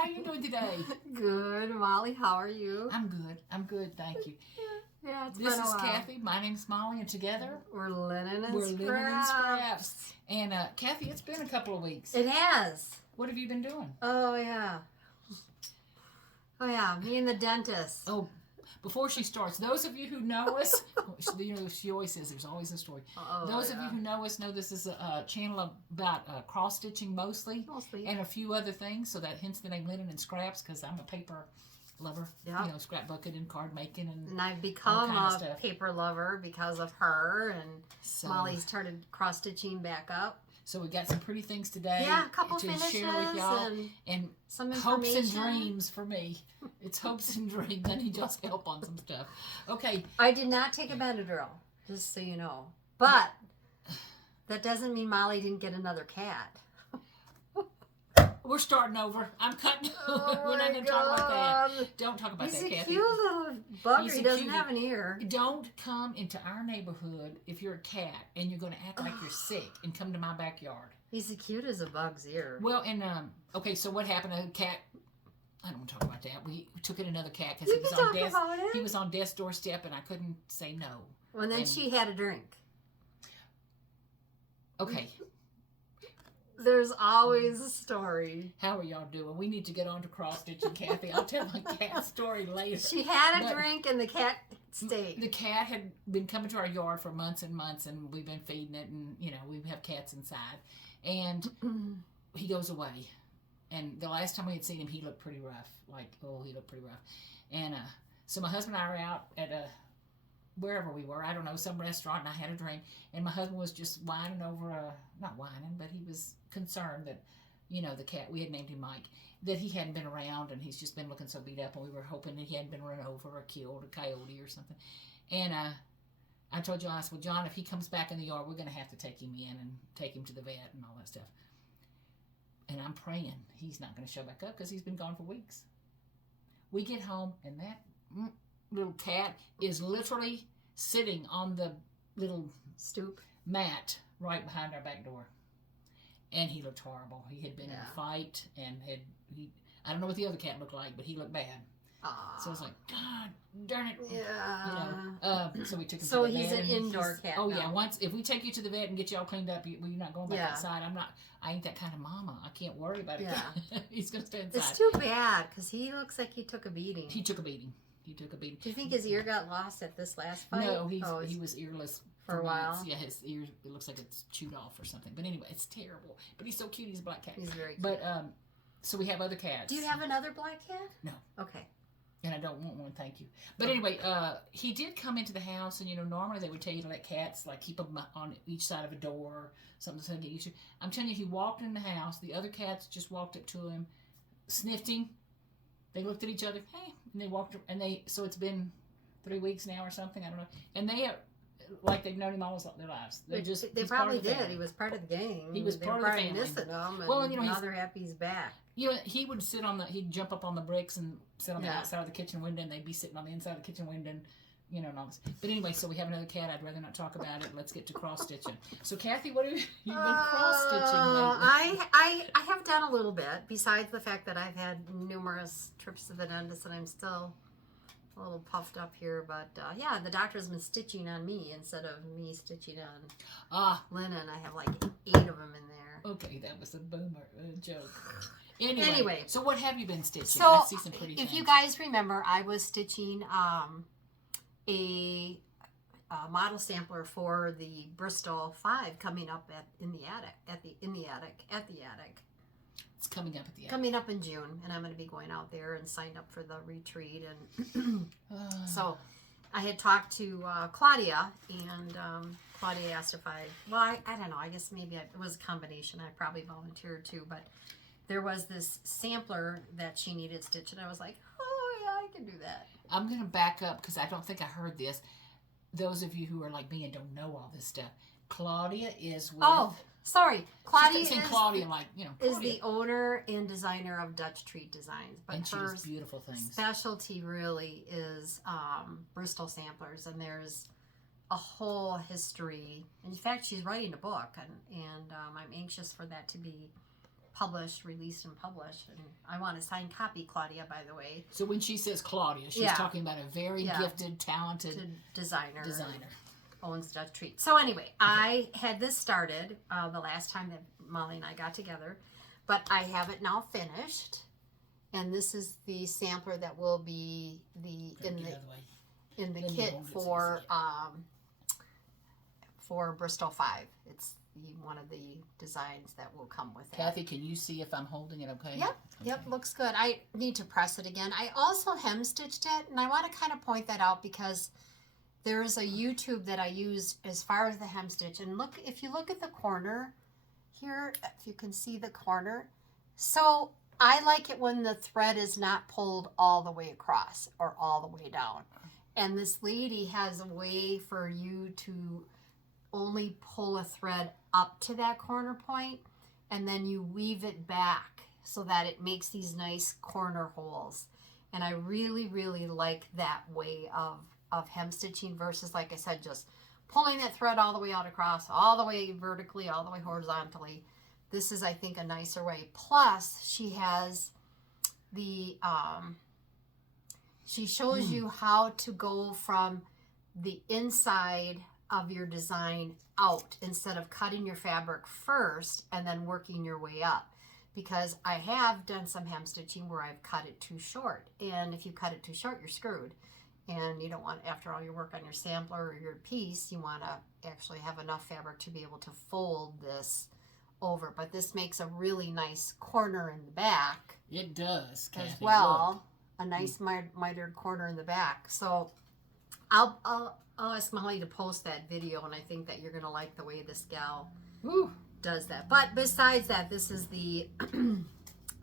how are you doing today? Good, Molly. How are you? I'm good. I'm good, thank you. Yeah, it's This been a is while. Kathy. My name's Molly, and together We're linen and we're scraps. Linen and Scraps. And Kathy, it's been a couple of weeks. It has. What have you been doing? Oh yeah. Oh yeah. Me and the dentist. Oh, before she starts, those of you who know us, you know, she always says there's always a story. Oh, Those yeah. of you who know us know this is a channel about cross stitching mostly, and a few other things. So that hence the name Linen and Scraps, because I'm a paper lover. Yep. You know, scrapbooking and card making And I've become all a kind of stuff. paper lover because of her, and So, Molly started cross stitching back up. So we got some pretty things today. Yeah, a couple to finishes share with y'all, and some hopes information. and dreams for me. It's hopes and dreams. I need y'all's help on some stuff. Okay. I did not take a Benadryl, just so you know. But that doesn't mean Molly didn't get another cat. We're starting over. I'm cutting. Oh We're not my going to talk about God. that. Don't talk about He's that, a Kathy. cute little bugger. He's He a doesn't cutie. have an ear. Don't come into our neighborhood if you're a cat and you're going to act like you're sick and come to my backyard. He's as cute as a bug's ear. Well, and okay, so what happened? A cat. I don't want to talk about that. We took in another cat because You he was can on talk death's. about it. He was on death's doorstep, and I couldn't say no. Well, and then and- she had a drink. Okay, There's always a story. how are y'all doing? We need to get on to cross stitching, Kathy. I'll tell my cat story later. She had a But- drink and the cat stayed. The cat had been coming to our yard for months and months, and we've been feeding it, and you know we have cats inside, and he goes away. And the last time we had seen him, he looked pretty rough. He looked pretty rough. And so my husband and I were out at wherever we were, I don't know, some restaurant, and I had a drink, and my husband was just whining over not whining, but he was concerned that, you know, the cat, we had named him Mike, that he hadn't been around, and he's just been looking so beat up, and we were hoping that he hadn't been run over or killed, a coyote or something. And I told John, I said, well, John, if he comes back in the yard, we're going to have to take him in and take him to the vet and all that stuff. And I'm praying he's not going to show back up because he's been gone for weeks. We get home, and that little cat is literally sitting on the little Stoop. mat right behind our back door. And he looked horrible. He had been in a fight, and I don't know what the other cat looked like, but he looked bad. Aww. So I was like, God darn it. Yeah. You know, so we took him So to the vet. he's an and indoor cat Oh, now. yeah. If we take you to the vet and get you all cleaned up, you're not going back Yeah. outside. I ain't that kind of mama. I can't worry about it. Yeah. He's going to stay inside. It's too bad because he looks like he took a beating. He took a beating. Do you think his ear got lost at this last fight? No, he was earless for a while. months. Yeah, his ear, it looks like it's chewed off or something. But anyway, it's terrible. But he's so cute. He's a black cat. He's very cute. But so we have other cats. Do you have another black cat? No. Okay. And I don't want one, thank you. But anyway, he did come into the house, and you know, normally they would tell you to let cats like keep them on each side of a door, something to get used to. I'm telling you, he walked in the house. The other cats just walked up to him, sniffed him. They looked at each other, hey, and they walked. And so it's been 3 weeks now or something. I don't know. And they are like they've known him all their lives. They he's probably part of the did. family. He was part of the gang. He was they part were of the probably family. missing him, and Well, and, you know, now he's- they're happy he's back. You know, he would sit he'd jump up on the bricks and sit on the Yeah. outside of the kitchen window, and they'd be sitting on the inside of the kitchen window, and, you know, and all this. But anyway, so we have another cat. I'd rather not talk about it. Let's get to cross-stitching. So, Kathy, what have you've been cross-stitching lately? I have done a little bit, besides the fact that I've had numerous trips to the dentist, and I'm still a little puffed up here. But, yeah, the doctor's been stitching on me instead of me stitching on linen. I have like 8 of them in there. Okay, that was a boomer joke. Anyway, so what have you been stitching? So, I see some pretty if things. you guys remember, I was stitching a model sampler for the Bristol 5 coming up in the attic. It's coming up at the end. Coming up in June, and I'm going to be going out there and signed up for the retreat. And so I had talked to Claudia, and Claudia asked if I don't know, I guess maybe it was a combination. I probably volunteered too, but there was this sampler that she needed stitched, and I was like, oh yeah, I can do that. I'm going to back up because I don't think I heard this. Those of you who are like me and don't know all this stuff, Claudia is with... Oh, sorry. Claudia saying Claudia like, you know, is Claudia. the owner and designer of Dutch Treat Designs. But And she her does beautiful things. specialty really is Bristol samplers, and there's a whole history. In fact, she's writing a book, and I'm anxious for that to be released and published. And I want a signed copy, Claudia, by the way. So when she says Claudia, she's talking about a very gifted, talented designer. Owns Dutch Treat. So anyway, I had this started the last time that Molly and I got together, but I have it now finished. And this is the sampler that will be in the kit for Bristol 5. It's one of the designs that will come with it. Kathy, can you see if I'm holding it okay? Yep, yep, looks good. I need to press it again. I also hem-stitched it, and I want to kind of point that out because there is a YouTube that I use as far as the hem stitch. And look, if you look at the corner here, if you can see the corner. So I like it when the thread is not pulled all the way across or all the way down. And this lady has a way for you to only pull a thread up to that corner point, and then you weave it back so that it makes these nice corner holes. And I really, really like that way of hem stitching versus, like I said, just pulling that thread all the way out across, all the way vertically, all the way horizontally. This is, I think, a nicer way. Plus, she has the, she shows you how to go from the inside of your design out instead of cutting your fabric first and then working your way up. Because I have done some hem stitching where I've cut it too short. And if you cut it too short, you're screwed. And you don't want, after all your work on your sampler or your piece, you want to actually have enough fabric to be able to fold this over. But this makes a really nice corner in the back. It does, Kathy. As well. Look. A nice mitered corner in the back. So I'll ask Molly to post that video, and I think that you're going to like the way this gal does that. But besides that, this is the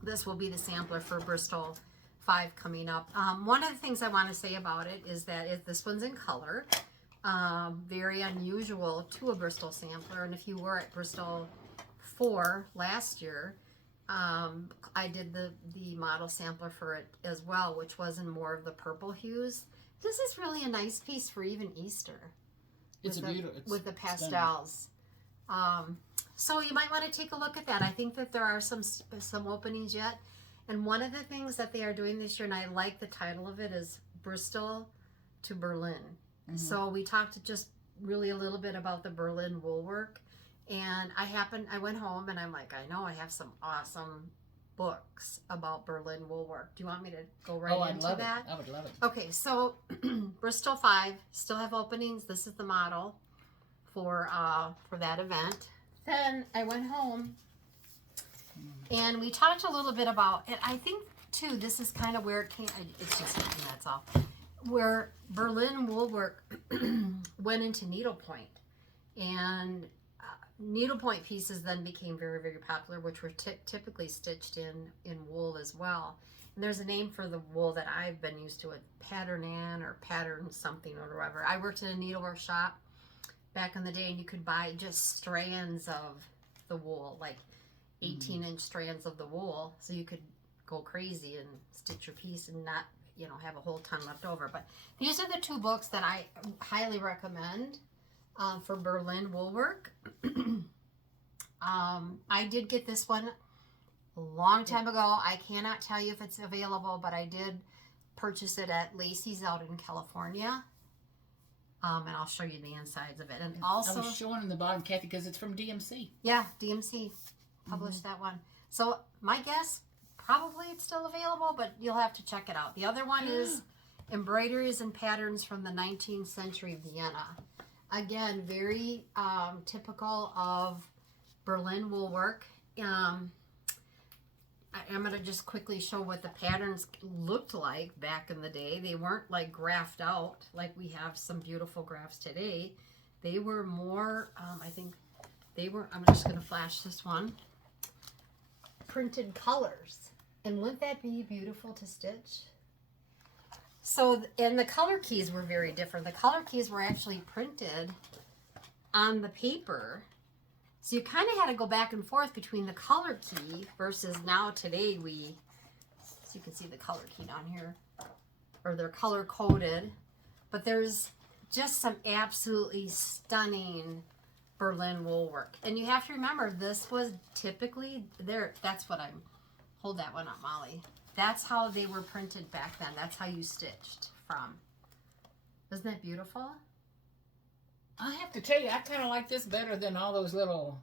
this will be the sampler for Bristol 5 coming up. One of the things I want to say about it is that this one's in color. Very unusual to a Bristol sampler. And if you were at Bristol 4 last year, I did the model sampler for it as well, which was in more of the purple hues. This is really a nice piece for even Easter. It's beautiful. With the pastels. So you might want to take a look at that. I think that there are some openings yet. And one of the things that they are doing this year, and I like the title of it, is Bristol to Berlin. Mm-hmm. So we talked just really a little bit about the Berlin woolwork. And I went home and I'm like, I know I have some awesome books about Berlin woolwork. Do you want me to go right into that? I would love it. Okay, so Bristol 5 still have openings. This is the model for that event. Then I went home and we talked a little bit about it. I think too, this is kind of where it came. It's just something that's all. Where Berlin woolwork went into needlepoint, and needlepoint pieces then became very, very popular, which were typically stitched in wool as well. And there's a name for the wool that I've been used to, a pattern Ann or pattern something or whatever. I worked in a needlework shop back in the day, and you could buy just strands of the wool, like 18-inch strands of the wool, so you could go crazy and stitch your piece and not, have a whole ton left over. But these are the 2 books that I highly recommend for Berlin woolwork. I did get this one a long time ago. I cannot tell you if it's available, but I did purchase it at Lacey's out in California. And I'll show you the insides of it. And also, I was showing in the bottom, Kathy, because it's from DMC. Yeah, DMC published that one. So my guess, probably it's still available, but you'll have to check it out. The other one is Embroideries and Patterns from the 19th Century Vienna. Again, very typical of Berlin woolwork. I'm going to just quickly show what the patterns looked like back in the day. They weren't like graphed out like we have some beautiful graphs today. They were more, I think they were, I'm just going to flash this one, printed colors. And wouldn't that be beautiful to stitch? So, and the color keys were very different. The color keys were actually printed on the paper. So you kind of had to go back and forth between the color key versus now today so you can see the color key down here, or they're color coded. But there's just some absolutely stunning Berlin woolwork. And you have to remember, this was typically there. That's what I'm, hold that one up, Molly. That's how they were printed back then. That's how you stitched from. Isn't that beautiful? I have to tell you, I kind of like this better than all those little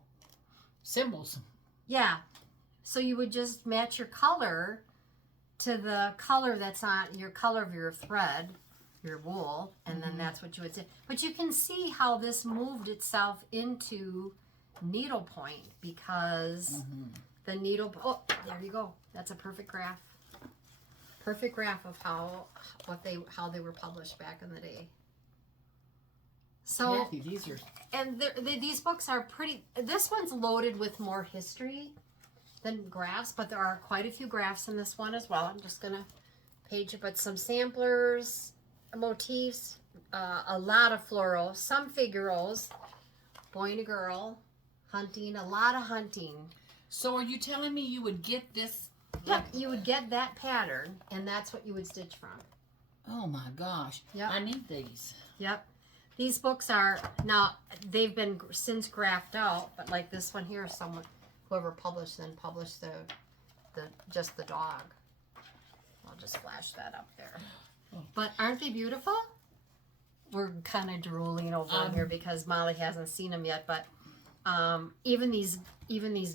symbols. Yeah. So you would just match your color to the color that's on your color of your thread, your wool, and then that's what you would say. But you can see how this moved itself into needlepoint because the needle. Oh, there you go. That's a perfect graph. Perfect graph of how they were published back in the day. So Kathy, these are, and these books are pretty. This one's loaded with more history than graphs, but there are quite a few graphs in this one as well. I'm just gonna page it, but some samplers, motifs, a lot of floral, some figuros, boy and a girl, hunting, a lot of hunting. so are you telling me you would get this? Yep, you would get that pattern, and that's what you would stitch from. Oh my gosh. Yep. I need these. Yep. These books are, now, they've been since graphed out, but like this one here, whoever published them published just the dog. I'll just flash that up there. But aren't they beautiful? We're kind of drooling over in here because Molly hasn't seen them yet, but even these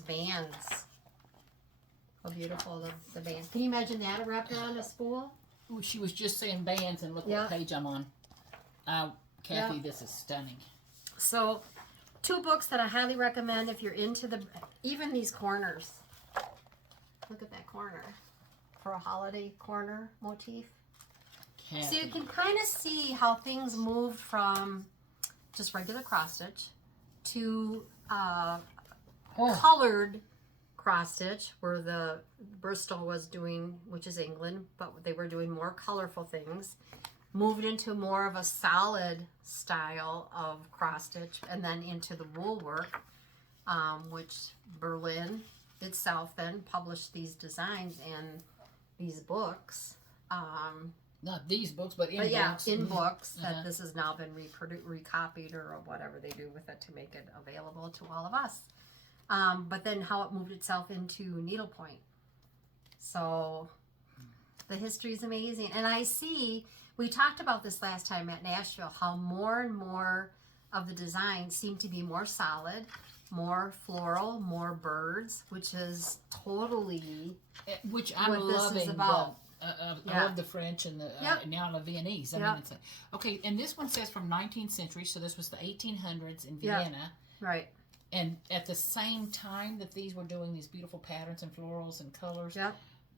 bands. How beautiful the bands. Can you imagine that wrapped around a spool? Ooh, she was just saying bands, and look what page I'm on. Kathy, this is stunning. So, 2 books that I highly recommend if you're into even these corners. Look at that corner for a holiday corner motif. Kathy. So you can kind of see how things moved from just regular cross stitch to colored cross stitch, where the Bristol was doing, which is England, but they were doing more colorful things. Moved into more of a solid style of cross stitch, and then into the woolwork, which Berlin itself then published these designs and these books. Not these books, but in books. In books that this has now been recopied or whatever they do with it to make it available to all of us. But then how it moved itself into needlepoint. So the history is amazing. And I see, we talked about this last time at Nashville, how more and more of the designs seem to be more solid, more floral, more birds, which is totally which I'm what loving. this is about. I love the French and the now the Viennese. I mean, it's okay. And this one says from 19th century, so this was the 1800s in Vienna. Right. And at the same time that these were doing these beautiful patterns and florals and colors,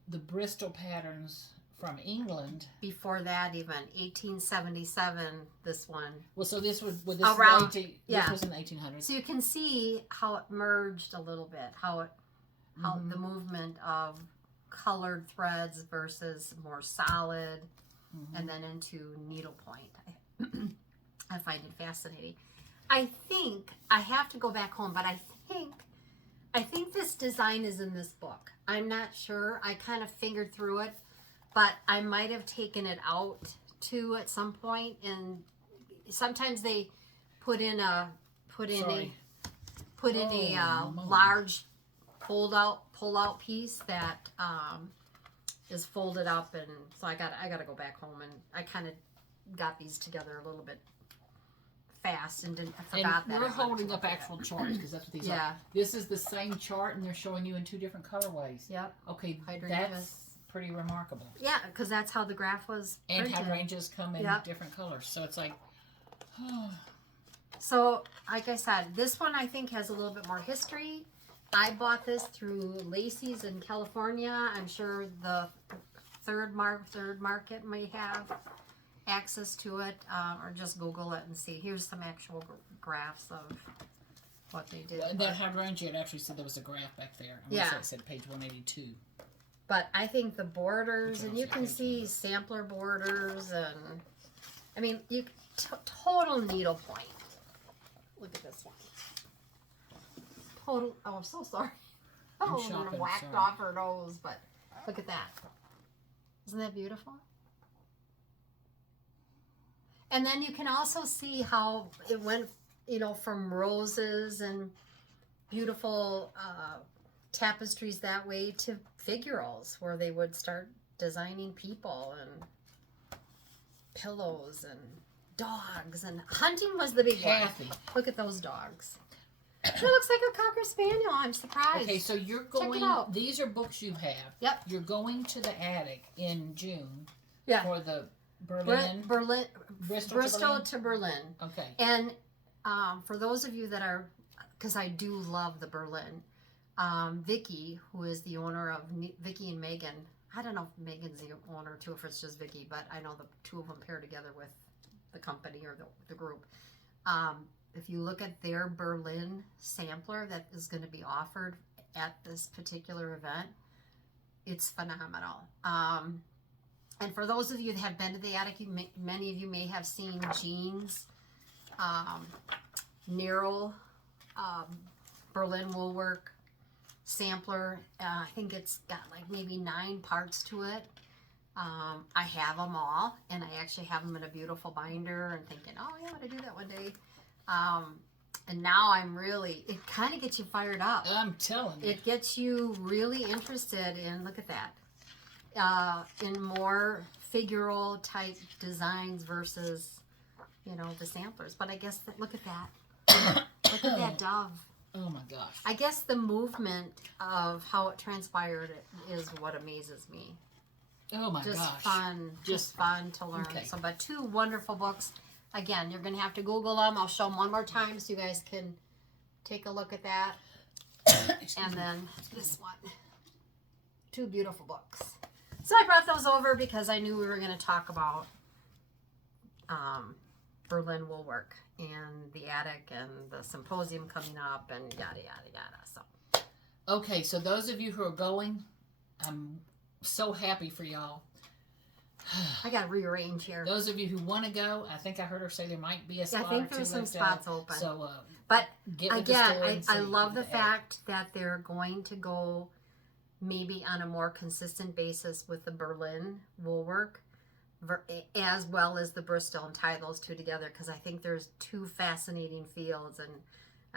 the Bristol patterns from England. Before that, even 1877, this one. Well, so this was this around. This was in the 1800s. So you can see how it merged a little bit, how the movement of colored threads versus more solid, and then into needlepoint. I find it fascinating. I think I have to go back home, but I think this design is in this book. I'm not sure. I kind of fingered through it, but I might have taken it out too at some point. And sometimes they put in a large pull out piece that is folded up, and so I got to go back home, and I kind of got these together a little bit fast and forgot that. We're holding up actual charts because that's what these are. This is the same chart, and they're showing you in 2 different colorways. Yep. Okay, hydrangeas. that's pretty remarkable. Yeah, because that's how the graph was printed. And hydrangeas come in different colors, so it's like. So, like I said, this one I think has a little bit more history. I bought this through Lacey's in California. I'm sure the third market may have access to it, or just Google it and see. Here's some actual graphs of what they did. Well, that hydrangea, it actually said there was a graph back there. I want to say it said page 182. But I think the borders, and you can see sampler borders, and I mean, you total needlepoint. Look at this one. Total. Oh, I'm so sorry. Oh, I'm whacked off her nose, but look at that. Isn't that beautiful? And then you can also see how it went from roses and beautiful tapestries that way to figurals where they would start designing people and pillows and dogs, and hunting was the big Kathy. one. Look at those dogs. It looks like a Cocker Spaniel. I'm surprised. Okay, so you're going. Check it out. These are books you have. Yep. You're going to the attic in June. Yeah. For the Berlin. Bristol to Berlin. Okay. And for those of you that are, because I do love the Berlin, Vicky, who is the owner of Vicky and Megan. I don't know if Megan's the owner too, if it's just Vicky, but I know the two of them pair together with the company or the group. If you look at their Berlin sampler that is going to be offered at this particular event, it's phenomenal. And for those of you that have been to the attic, many of you may have seen Jean's narrow Berlin woolwork sampler. I think it's got like maybe 9 parts to it. I have them all, and I actually have them in a beautiful binder and thinking, oh yeah, I'm going to do that one day. And now it kind of gets you fired up. I'm telling you. It gets you really interested in, look at that, in more figural type designs versus, the samplers. But I guess, look at that. Look at that dove. Oh my gosh. I guess the movement of how it transpired is what amazes me. Oh my gosh. Just fun to learn. Okay. So, but 2 wonderful books. Again, you're going to have to Google them. I'll show them one more time so you guys can take a look at that. And then this one. 2 beautiful books. So I brought those over because I knew we were going to talk about Berlin woolwork and the attic and the symposium coming up and yada, yada, yada. So. Okay, so those of you who are going, I'm so happy for y'all. I got to rearrange here. Those of you who want to go, I think I heard her say there might be a spot. I think there's some spots open. So, but get with again, the store and I see love the what fact that they're going to go maybe on a more consistent basis with the Berlin woolwork as well as the Bristol, and tie those 2 together because I think there's 2 fascinating fields, and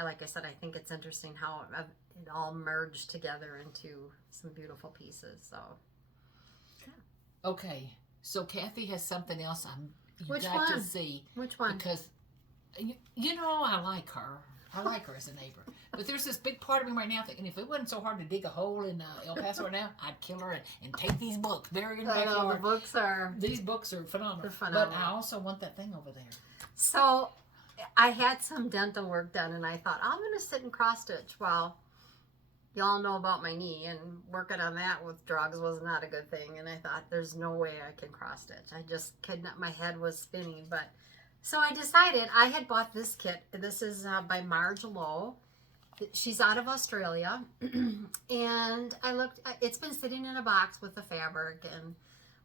like I said, I think it's interesting how it all merged together into some beautiful pieces. So, yeah. Okay. So Kathy has something else Which got one? to see. Which one? Because, I like her. I like her as a neighbor. But there's this big part of me right now thinking if it wasn't so hard to dig a hole in El Paso right now, I'd kill her and take these books, bury in the backyard. These books are phenomenal. They're phenomenal. But I also want that thing over there. So I had some dental work done, and I thought, I'm going to sit and cross stitch. Well, y'all know about my knee, and working on that with drugs was not a good thing. And I thought, there's no way I can cross stitch. I just could not. My head was spinning. But so I decided I had bought this kit. This is by Marge Lowe. She's out of Australia, and I looked. It's been sitting in a box with the fabric and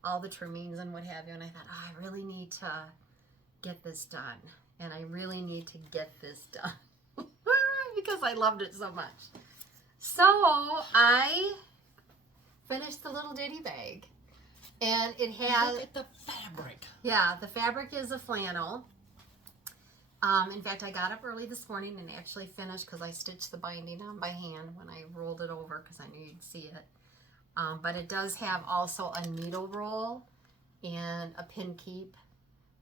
all the trimmings and what have you. And I thought, oh, I really need to get this done, and I really need to get this done because I loved it so much. So I finished the little Diddy bag, and it has. Look at the fabric. Yeah, the fabric is a flannel. In fact, I got up early this morning and actually finished because I stitched the binding on by hand when I rolled it over because I knew you'd see it. But it does have also a needle roll and a pin keep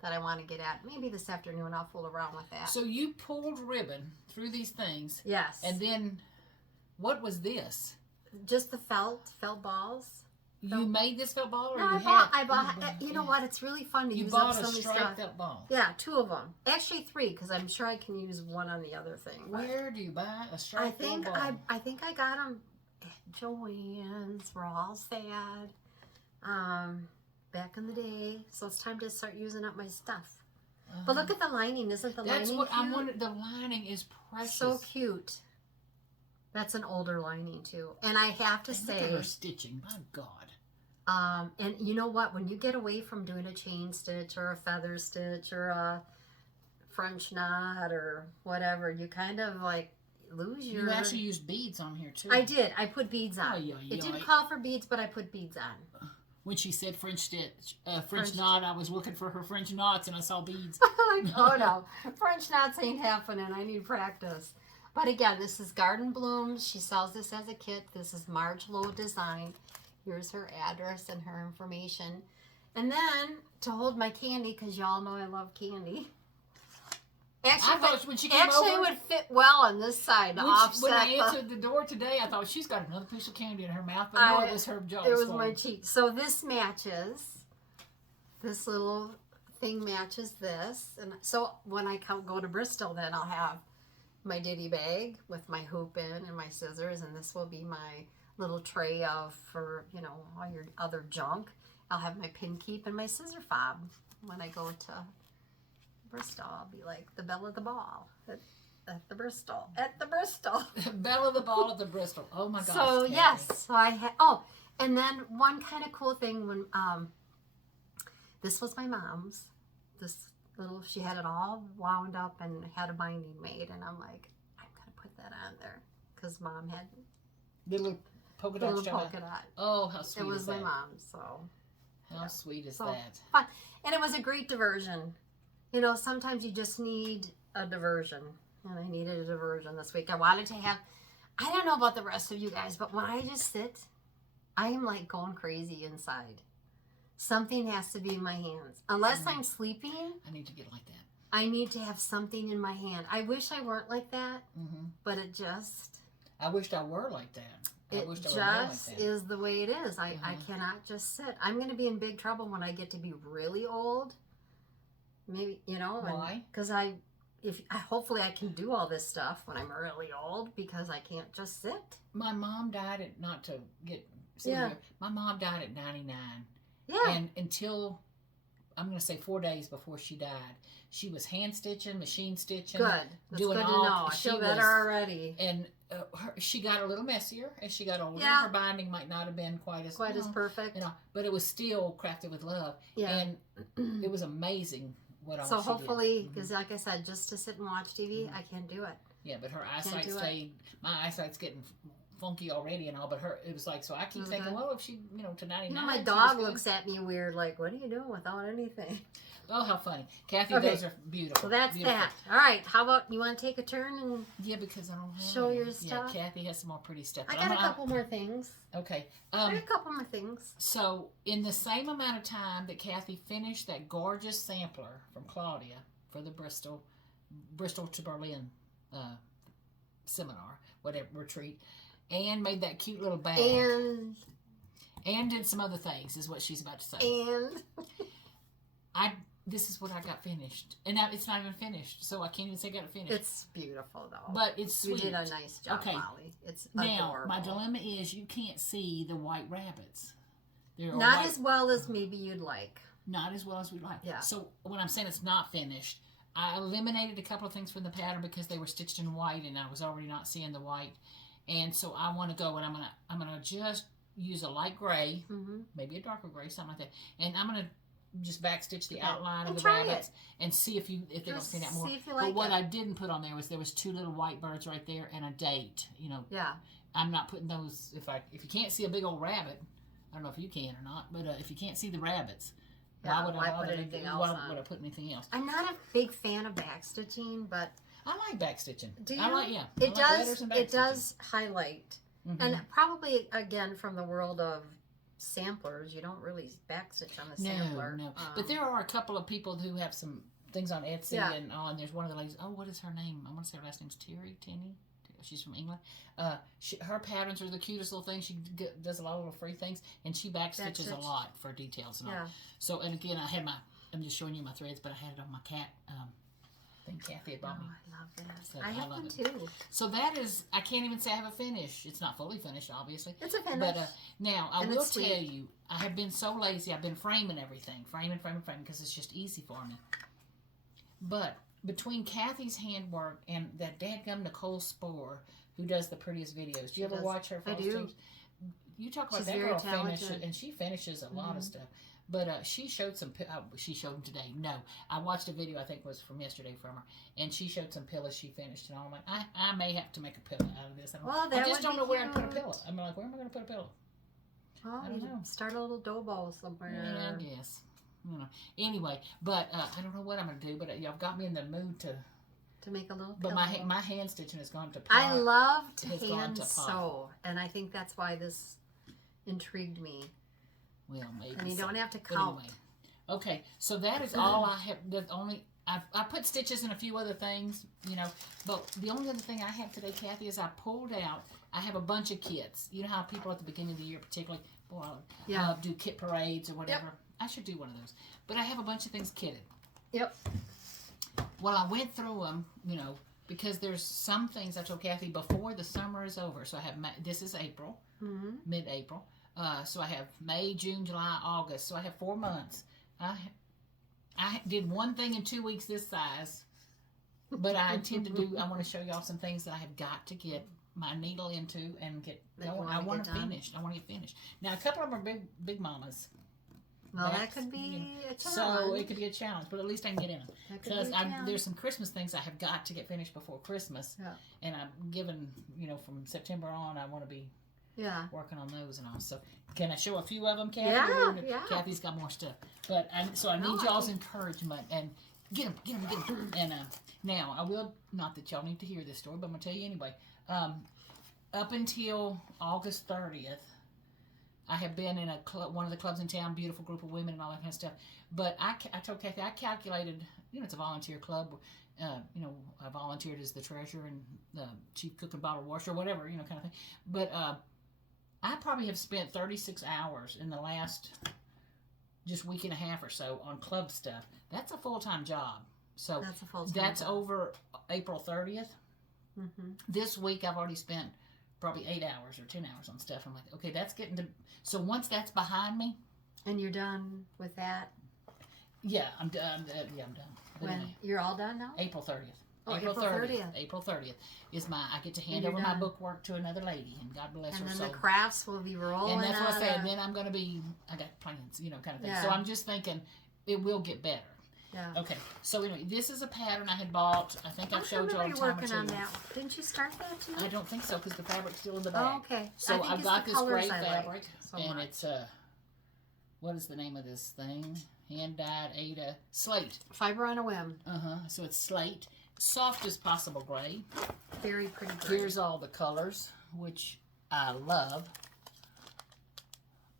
that I want to get at. Maybe this afternoon I'll fool around with that. So you pulled ribbon through these things. Yes. And then, what was this? Just the felt balls. You made this felt ball, or No, I bought. You know what? It's really fun to use up some of these stuff. You bought a striped up ball. Yeah, 2 of them. Actually 3, because I'm sure I can use one on the other thing. Where do you buy a striped ball? I think I got them at Joann's. We're all sad. Back in the day, so it's time to start using up my stuff. But look at the lining. Isn't the lining cute? I wanted. The lining is precious. So cute. That's an older lining too. And I have to say, look at her stitching. My God. And you know what? When you get away from doing a chain stitch or a feather stitch or a French knot or whatever, you kind of like lose your. You actually used beads on here too. I did. I put beads on. It didn't call for beads, but I put beads on. when she said French stitch, French knot, I was looking for her French knots and I saw beads. Like, oh no, French knots ain't happening. I need practice. But again, this is Garden Blooms. She sells this as a kit. This is Marge Lowe Design. Here's her address and her information. And then to hold my candy, because y'all know I love candy. Actually, I thought when she came over, it would fit well on this side to offset. When I answered the door today, I thought she's got another piece of candy in her mouth, but no, it was her jaw. It was my cheek. So this matches. This little thing matches this, and so when I go to Bristol, then I'll have my Diddy bag with my hoop in and my scissors, and this will be my little tray for all your other junk. I'll have my pin keep and my scissor fob when I go to Bristol. I'll be like the belle of the ball at the Bristol. Belle of the ball at the Bristol. Oh my gosh. So Kathy. yes, so I had. Oh, and then one kind of cool thing when this was my mom's. This little, she had it all wound up and had a binding made, and I'm like, I'm gonna put that on there because Mom had little polka dots. Oh, how sweet! It was is my that? mom's, so. How sweet is that? Fun. And it was a great diversion. Sometimes you just need a diversion. And I needed a diversion this week. I wanted to have, I don't know about the rest of you guys, but when I just sit, I am like going crazy inside. Something has to be in my hands. Unless I'm sleeping. I need to get like that. I need to have something in my hand. I wish I weren't like that, but it just. I wished I were like that. It just is the way it is. I cannot just sit. I'm going to be in big trouble when I get to be really old. Maybe, Why? Because hopefully I can do all this stuff when I'm really old because I can't just sit. My mom died at, not to get my mom died at 99. Yeah. And until, I'm going to say 4 days before she died, she was hand stitching, machine stitching. Good. That's good to know. I feel better already. And she got a little messier as she got older. Yeah. Her binding might not have been quite as perfect. But it was still crafted with love. Yeah. And it was amazing what all she did. So hopefully, because like I said, just to sit and watch TV, I can't do it. Yeah, but her eyesight stayed. My eyesight's getting funky already and all, but it was like, so I keep thinking, well, if she, to 99. My dog looks at me weird, like, what are you doing without anything? Oh, how funny. Kathy, those are beautiful. So that's beautiful. that. All right, how about, you want to take a turn and because I don't have show your stuff? Yeah, Kathy has some more pretty stuff. I got a couple more things. Okay. I got a couple more things. So, in the same amount of time that Kathy finished that gorgeous sampler from Claudia for the Bristol to Berlin seminar, whatever, retreat, and made that cute little bag. And did some other things, is what she's about to say. This is what I got finished. And now it's not even finished, so I can't even say I got it finished. It's beautiful, though. But it's sweet. You did a nice job, Molly. It's adorable. Now, my dilemma is you can't see the white rabbits. Not as well as maybe you'd like. Not as well as we'd like. Yeah. So, when I'm saying it's not finished, I eliminated a couple of things from the pattern because they were stitched in white, and I was already not seeing the white. And so I want to go, and I'm gonna just use a light gray, maybe a darker gray, something like that, and I'm gonna just backstitch the outline of the rabbits and see if they don't stand out more. See if you like but what I didn't put on there was 2 little white birds right there and a date. Yeah. I'm not putting those. If you can't see a big old rabbit, I don't know if you can or not, but if you can't see the rabbits, why would I put anything else? Why would I put anything else? I'm not a big fan of backstitching, but I like backstitching. Do you? I like It does highlight, and probably again from the world of samplers, you don't really backstitch on the sampler. No. But there are a couple of people who have some things on Etsy and there's one of the ladies. Oh, what is her name? I want to say her last name's Tenny. She's from England. Her patterns are the cutest little things. She does a lot of little free things, and she backstitches a lot for details and all. So, and again, I'm just showing you my threads, but I had it on my cat thing Kathy had bought me. I love that. So I have one too. So that is, I can't even say I have a finish. It's not fully finished, obviously. It's a finish. But now, I will tell you, I have been so lazy. I've been framing everything. Framing, because it's just easy for me. But between Kathy's handwork and that dadgum Nicole Spohr, who does the prettiest videos. Do you ever watch her? I do. You talk about She's that very girl talented. and she finishes a lot of stuff. But she showed some. She showed them today. No, I watched a video. I think it was from yesterday from her, and she showed some pillows she finished. And I'm like, I may have to make a pillow out of this. I just don't know where I'd put a pillow. I'm like, where am I going to put a pillow? Well, I don't know. Start a little dough ball somewhere. Yeah, I guess. Anyway, but I don't know what I'm gonna do. But y'all got me in the mood to make a little. But pillow. my hand stitching has gone to pot. I love to hand sew, and I think that's why this intrigued me. Well, maybe. And you don't have to count. Anyway. Okay, so that is all I have. I put stitches in a few other things, but the only other thing I have today, Kathy, is I pulled out. I have a bunch of kits. You know how people at the beginning of the year, particularly, do kit parades or whatever. Yep. I should do one of those. But I have a bunch of things kitted. Yep. Well, I went through them, because there's some things I told Kathy before the summer is over. So I have this is April, mid-April. So I have May, June, July, August. So I have 4 months. I did one thing in 2 weeks this size, but I intend to do. I want to show y'all some things that I have got to get my needle into and get going. I want to finish. I want to get finished. Now a couple of them are big mamas. Well, that could be a challenge. So it could be a challenge, but at least I can get in them. Because there's some Christmas things I have got to get finished before Christmas. Yeah. And I'm given, from September on, I want to be working on those and all. So can I show a few of them, Kathy? Yeah. Kathy's got more stuff. But I need y'all's encouragement and get them. And now I will, not that y'all need to hear this story, but I'm going to tell you anyway. Up until August 30th, I have been in one of the clubs in town, beautiful group of women and all that kind of stuff. But I told Kathy, I calculated, it's a volunteer club. I volunteered as the treasurer and the chief cook and bottle washer, whatever, kind of thing. But I probably have spent 36 hours in the last just week and a half or so on club stuff. That's a full-time job. So that's over April 30th. Mm-hmm. This week I've already spent probably 8 hours or 10 hours on stuff. I'm like, okay, that's getting to. So once that's behind me, and you're done with that. Yeah, I'm done. I'm done. When anyway, you're all done now? April 30th. Oh, April 30th. April 30th is I get to hand over my bookwork to another lady, and God bless her. And then soul. the crafts will be rolling. And that's what I said. And then I'm going to I got plans, kind of thing. Yeah. So I'm just thinking it will get better. Yeah. Okay. So anyway, this is a pattern I had bought. I think I've showed you all the time working on that. Didn't you start that tonight? I don't think so because the fabric's still in the bag. Oh, okay. So I've got this great fabric, and it's what is the name of this thing? Hand dyed Ada slate. Fiber on a whim. So it's slate, soft as possible gray. Very pretty gray. Here's all the colors, which I love.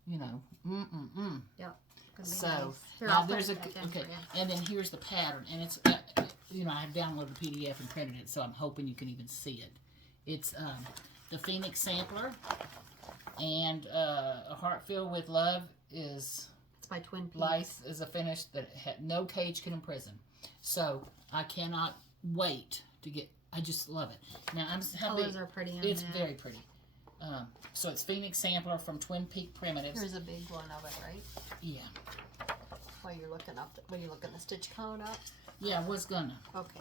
Yep. So nice. now there's and then here's the pattern, and it's I've downloaded the PDF and printed it, so I'm hoping you can even see it. It's the Phoenix sampler, and A Heart Filled with Love is. It's by Twin Peaks. Life is a finish that no cage can imprison. So I cannot wait to get. I just love it. Now colors are pretty. It's very pretty. So it's Phoenix sampler from Twin Peak Primitives. Here's a big one of it, right? Yeah. While you're looking the stitch count up. Yeah, I was gonna. Okay.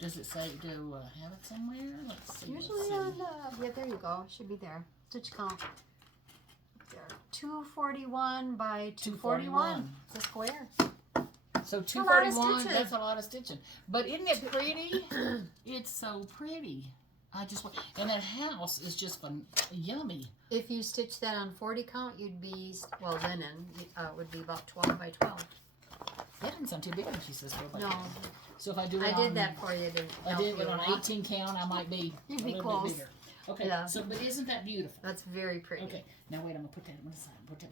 Does it say to have it somewhere? Let's see. Usually on the there you go. Should be there. Stitch count. There. 241 by 241. It's a square. So 241. That's a lot of stitching. But isn't it pretty? It's so pretty. And that house is just yummy. If you stitch that on 40 count, you'd be, linen would be about 12 by 12. That didn't sound too big when she says 12 by 12. No. So if I do it I did that for you. I did it on 18 count, I might be a little bit bigger. Okay, so, but isn't that beautiful? That's very pretty. Okay, now wait, I'm going to put that one aside, put that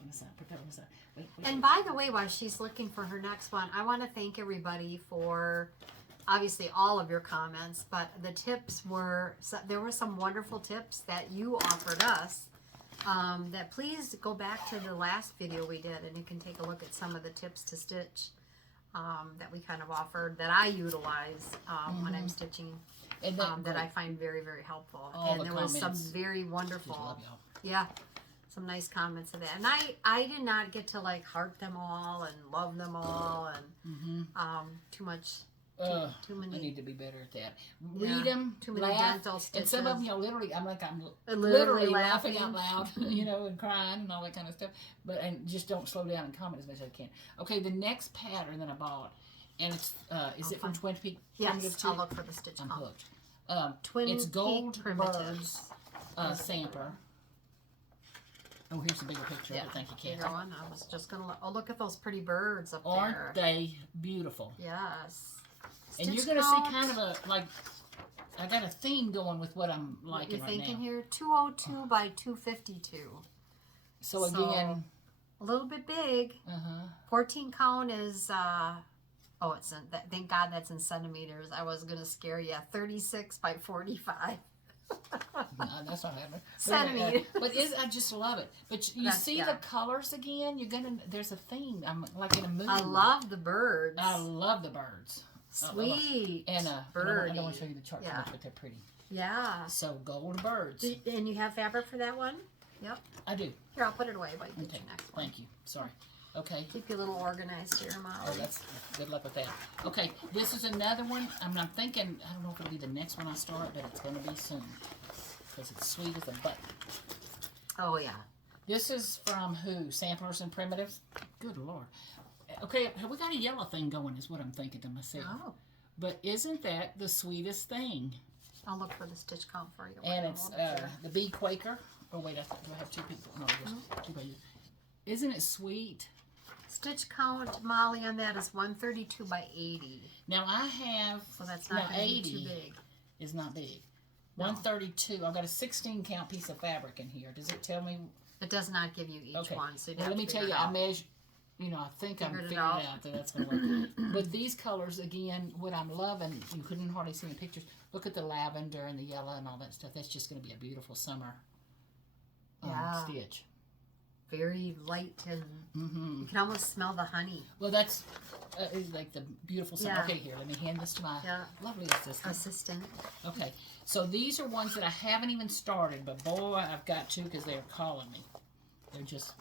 one aside. Wait. And by the way, while she's looking for her next one, I want to thank everybody for obviously all of your comments, but the tips there were some wonderful tips that you offered us. That please go back to the last video we did, and you can take a look at some of the tips to stitch that we kind of offered that I utilize when I'm stitching, and that I find very, very helpful. And there was some very wonderful, some nice comments of that. And I did not get to heart them all and love them all, and too much. Too many. I need to be better at that. Read them, too many dental stitches. And some of them, literally, I'm literally laughing out loud, and crying and all that kind of stuff. And just don't slow down and comment as much as I can. Okay, the next pattern that I bought, and it's is it from Twin Peak? Yes, I'll look for the stitch. I'm hooked. Twin it's Gold Peak Primitives Birds sampler. Oh, here's a bigger picture of it. Thank you, Kathy. Bigger one. I was just gonna. Oh, look at those pretty birds up there. Aren't they beautiful? Yes. And you're gonna see kind of a like. I got a theme going with what I'm liking right now. You're thinking here 202 by 252. So again, a little bit big. 14 count is oh, it's in, thank God that's in centimeters. I was gonna scare you. 36 by 45. No, that's not happening. Centimeter. But I just love it. But you see the colors again. There's a theme. I'm like in a mood. I love the birds. I love the birds. Sweet. And bird. I don't want to show you the chart too much, but they're pretty. Yeah. So gold birds. And you have fabric for that one? Yep. I do. Here, I'll put it away while you get your next one. Thank you. Sorry. Okay. Keep you a little organized here, Molly. Oh, that's good luck with that. Okay, this is another one. I'm thinking, I don't know if it'll be the next one I start, but it's going to be soon. Because it's sweet as a button. Oh, yeah. This is from who? Samplers and Primitives? Good Lord. Okay, we got a yellow thing going is what I'm thinking to myself. Oh. But isn't that the sweetest thing? I'll look for the stitch count for you. And it's the Bee Quaker. Oh, wait, do I have two people? No, just two pages. Isn't it sweet? Stitch count, Molly, on that is 132 by 80. Now, I have... So that's not going to be too big. Is not big. 132. I've got a 16 count piece of fabric in here. Does it tell me? It does not give you each one. So let me tell you, I measure. You know, I think I'm figuring out that that's going to work. But these colors, again, what I'm loving, you couldn't hardly see in pictures. Look at the lavender and the yellow and all that stuff. That's just going to be a beautiful summer stitch. Very light and you can almost smell the honey. Well, that's like the beautiful summer. Yeah. Okay, here, let me hand this to my lovely assistant. Okay, so these are ones that I haven't even started, but boy, I've got to because they're calling me. They're just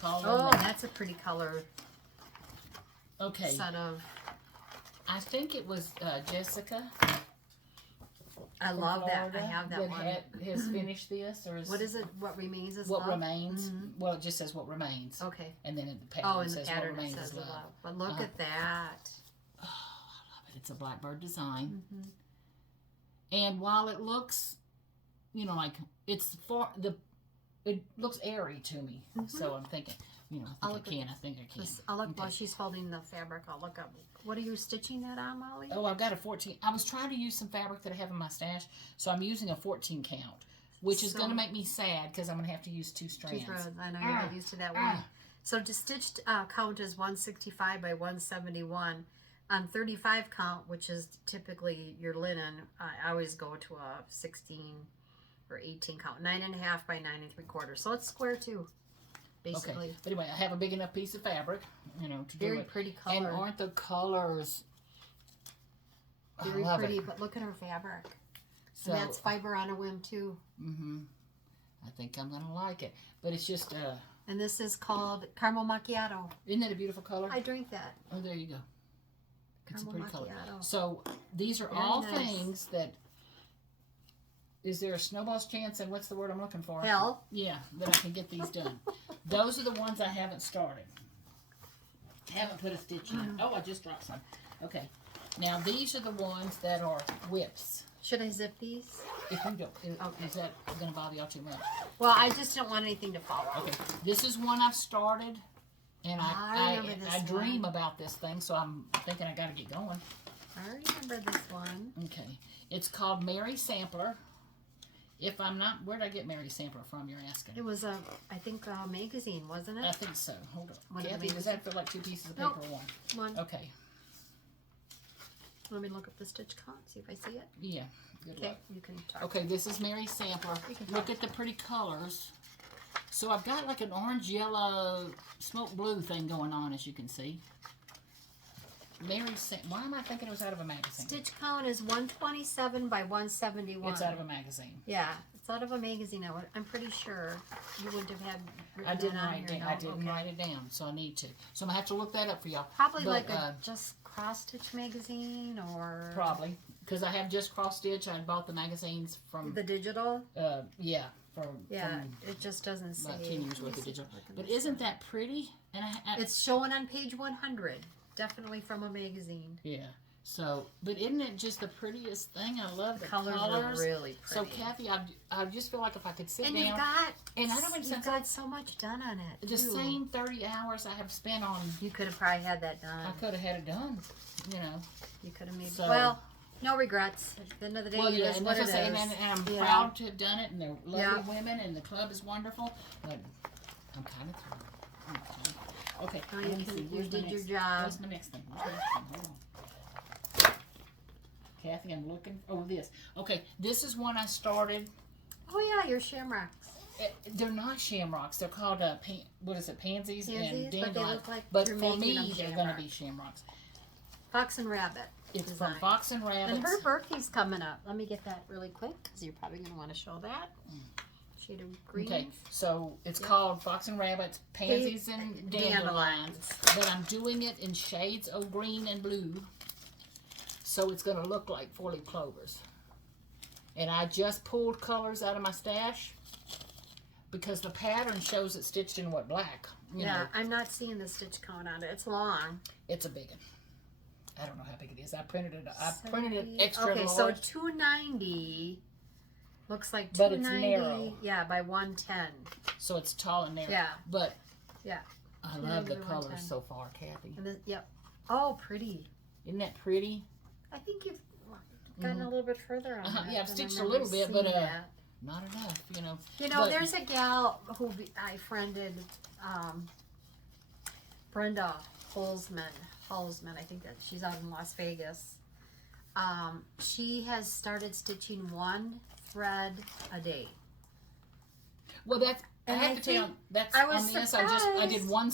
calling me. That's a pretty color. Okay. Set of. I think it was Jessica. I love that. I have that one. Has finished this, or is what is it? What remains is what love? remains. Well, it just says what remains. Okay. And then in the pattern in says the pattern what remains it says is love. But look at that. Oh, I love it. It's a blackbird design. And while it looks, you know, like it's it looks airy to me. So I'm thinking, you know, I think I can. I'll look while she's holding the fabric. I'll look up. What are you stitching that on, Molly? Oh, I've got a 14. I was trying to use some fabric that I have in my stash, so I'm using a 14 count, which is going to make me sad because I'm going to have to use two strands. I know you're not used to that one. So to stitched count is 165 by 171. On 35 count, which is typically your linen, I always go to a 16 or 18 count, 9.5 by 9.75. So it's square too. Basically. Okay. But anyway, I have a big enough piece of fabric, you know, to do it. Very pretty color. And aren't the colors very pretty? But look at her fabric. So and that's fiber on a whim too. I think I'm gonna like it, but it's just. And this is called caramel macchiato. Isn't that a beautiful color? I drink that. Oh, there you go. It's a pretty color. Macchiato. So these are all things that. Is there a snowball's chance, and what's the word I'm looking for? Hell. Yeah, that I can get these done. Those are the ones I haven't started. Haven't put a stitch in. Oh, I just dropped some. Okay. Now, these are the ones that are whips. Should I zip these? If you don't. Is that going to bother y'all too much? Well, I just don't want anything to fall out. Okay. This is one I've started, and I dream one. about this thing, so I'm thinking I got to get going. I remember this one. Okay. It's called Mary Sampler. If I'm not, where did I get Mary Sampler from, you're asking? It was I think a magazine, wasn't it? I think so. Hold on. One Kathy, was that for like two pieces of paper or one? One. Okay. Let me look up the stitch count, see if I see it. Yeah. Good luck. You can talk. Okay, this is Mary Sampler. Look at the pretty colors. So I've got like an orange, yellow, smoke blue thing going on, as you can see. Why am I thinking it was out of a magazine? Stitch count is 127 by 171. It's out of a magazine. Yeah, it's out of a magazine. I'm pretty sure you wouldn't have had written I didn't on write here. I didn't write it down, so I need to. So I'm gonna have to look that up for y'all. Probably like a just cross stitch magazine or probably because I have just cross stitch. I bought the magazines from the digital. Yeah. It just doesn't say. About 10 years worth of digital. But isn't that pretty? And it's showing on page 100. Definitely from a magazine. Yeah. So, but isn't it just the prettiest thing? I love the colors colors. are really So, pretty. Kathy, I just feel like if I could sit And down, you've you've got so much done on it. the same 30 hours I have spent on. You could have probably had that done. I could have had it done. You know. You could have made. So, well, no regrets. At the end of the day, well, yeah, it is and what that's it what I'm is. saying, and I'm Yeah. proud to have done it, and they're lovely Yeah. women, and the club is wonderful. But I'm kind of through. Okay, Oh, let me you see. did Where's my your next- job. Where's my next thing? Hold on. Kathy, I'm looking. Oh, this. Okay, this is one I started. Oh yeah, your shamrocks. They're not shamrocks. They're called what is it? Pansies, and Pansies, but they dandelions. look like But you're for making me, them they're going to shamrocks. be shamrocks. Fox and Rabbit. It's design. from Fox and Rabbits. And her birthday's coming up. Let me get that really quick because you're probably going to want to show that. Shade of green. Okay, so it's Yep. called Fox and Rabbits, Pansies and Dandelions. Dandelions. But I'm doing it in shades of green and blue. So it's going to look like 4-leaf clovers. And I just pulled colors out of my stash because the pattern shows it stitched in what, black. You know, I'm not seeing the stitch count on it. It's long. it's a big one. I don't know how big it is. I printed it extra Okay, large. so 290 looks like But it's 290. narrow. Yeah, by 110. So it's tall and narrow. Yeah. But Yeah. I love the 290 by colors 110. so far, Kathy. And then, yep. Oh, pretty. Isn't that pretty? I think you've gotten a little bit further on that. Yeah, I've than I stitched a remember little bit, but seeing that. not enough, you know. You know, But- there's a gal who I friended, Brenda Holzman, I think that she's out in Las Vegas. She has started stitching one thread a day. Well, that's And I have I to tell you, think that's I was on this. I surprised did one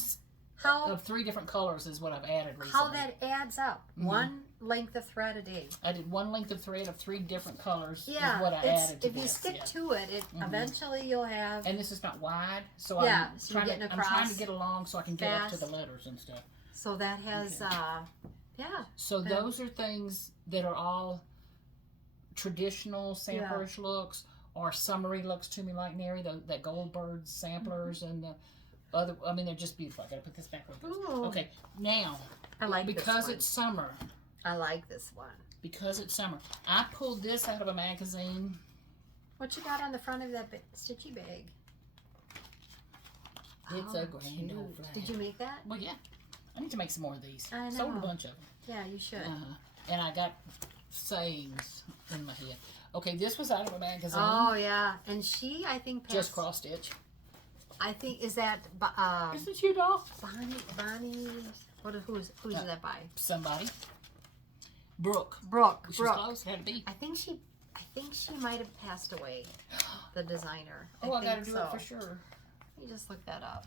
How of 3 different colors is what I've added recently. how that adds up. Mhm. One length of thread a day. I did one length of thread of 3 different colors. Yeah, is what I it's, added to if you this. stick Yeah. to it, Mhm. eventually you'll have. And this is not wide, so Yeah, I'm so you're trying getting to I'm trying to across get along so I can get up to fast. the letters and stuff. So that has, Okay. yeah. So Yeah. those are things that are all traditional sampler-ish looks or summery looks to me, like Neri, that Goldbird samplers and the other. I mean, they're just beautiful. I gotta put this back with this. Ooh. Okay, now I like because this one. it's summer. I like this one. Because it's summer, I pulled this out of a magazine. What you got on the front of that stitchy bag? It's a grand cute. old flag. Did you make that? Well, yeah. I need to make some more of these. I Sold a know. bunch of them. Yeah, you should. And I got sayings in my head. Okay, this was out of a magazine. Oh yeah, and she, I think, passed, Just cross stitch. I think is that Isn't you, doll? Bonnie? Who's that by? Somebody. Brooke. Brooke. Which was close. Had to be. I think she might have passed away. The designer. Oh, I gotta think do it so. for sure. Let me just look that up.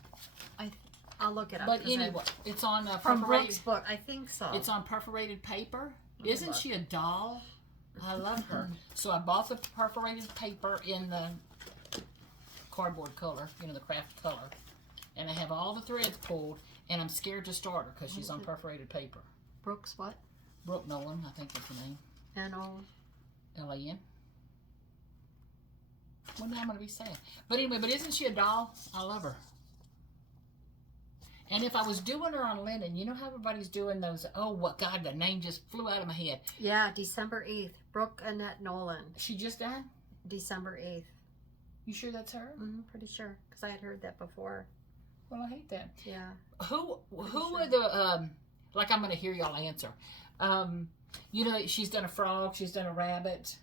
I'll look it up. But 'cause anyway, it's on from perforated. Brooke's book, I think so. It's on perforated paper. me Isn't look. she a doll? I love her. So I bought the perforated paper in the cardboard color, you know, the craft color. And I have all the threads pulled, and I'm scared to start her because she's on perforated paper. Brooke's what? Brooke Nolan, I think that's her name. N-O. L-A-N. Well, now I'm going to be sad. But anyway, but isn't she a doll? I love her. And if I was doing her on linen, you know how everybody's doing those, oh, what, God, the name just flew out of my head. Yeah, December 8th. Brooke Annette Nolan. She just died? December 8th. You sure that's her? Pretty sure, because I had heard that before. Well, I hate that. Yeah. Who sure. are the, like I'm going to hear y'all answer. You know, she's done a frog, she's done a rabbit.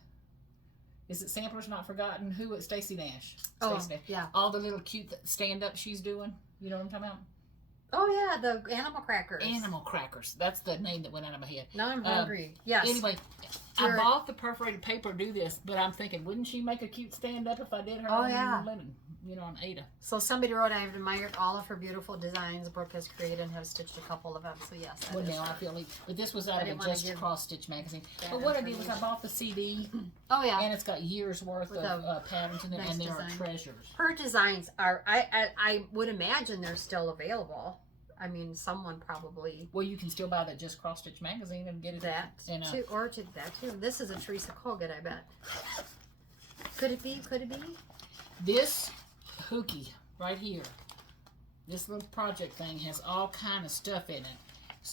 Is it Samplers Not Forgotten? Who? Stacey Nash. Oh, Stacey Nash. yeah. All the little cute stand-up she's doing. You know what I'm talking about? Oh, yeah, the animal crackers. Animal Crackers. That's the name that went out of my head. Now I'm hungry. Yes. Anyway, Sure. I bought the perforated paper to do this, but I'm thinking, wouldn't she make a cute stand-up if I did her Oh, on yeah. linen? You know, on Ada. So somebody wrote, I've admired all of her beautiful designs Brooke has created and have stitched a couple of them. So yes, that Well, is now I her. feel like, but this was out I of a didn't wanna Just give Cross Stitch magazine. that But what I did was I information. bought the CD, Oh, yeah. and it's got years worth With of a patterns in it, nice and there are design. treasures. Her designs are, I would imagine they're still available. I mean, someone probably Well, you can still buy the Just Cross Stitch magazine and get it. that in a, too, or to that too. This is a Teresa Colgan, I bet. Could it be? Could it be? This hooky right here, this little project thing has all kind of stuff in it,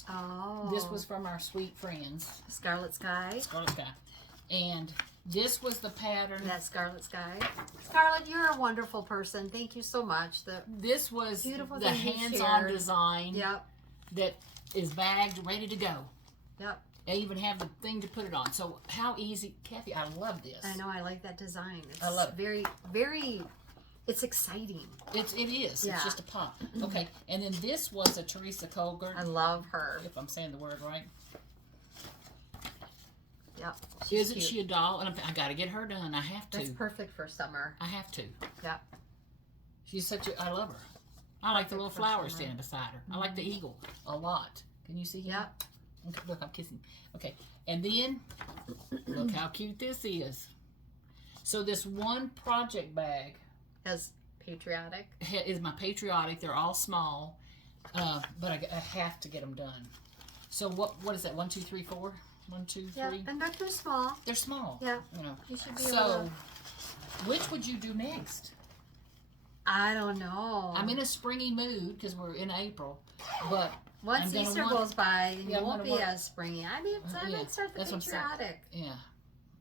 Oh. This was from our sweet friends, Scarlet Sky. Scarlet Sky. And this was the pattern. That's Scarlet Sky. Scarlet, you're a wonderful person. Thank you so much. This was Beautiful the thing you hands-on shared. design Yep. that is bagged, ready to go. Yep. They even have the thing to put it on. So how easy, Kathy, I love this. I know, I like that design. It's I love it. very, very, it's exciting. It is. Yeah. It's just a pop. Okay. And then this was a Teresa Colgert. I love her. If I'm saying the word right. Yep. Isn't she a doll? And I got to get her done. I have to. That's perfect for summer. I have to. Yep. She's such a, I love her. I like the little for flowers summer. standing beside her. I like the eagle a lot. Can you see him? Yep. Okay, look, I'm kissing. Okay. And then, look how cute this is. So this one project bag As patriotic. is my patriotic. They're all small, but I have to get them done. So what is that? 1, 2, 3, 4? 1, 2, 3. Yeah, and they're too small. They're small. Yeah. You know. You should be able So, to. which would you do next? I don't know. I'm in a springy mood because we're in April, but Once I'm gonna Easter want- goes by, you Yeah, I'm won't gonna be want- as springy. I mean, I yeah, might start the that's what I'm saying. patriotic. yeah,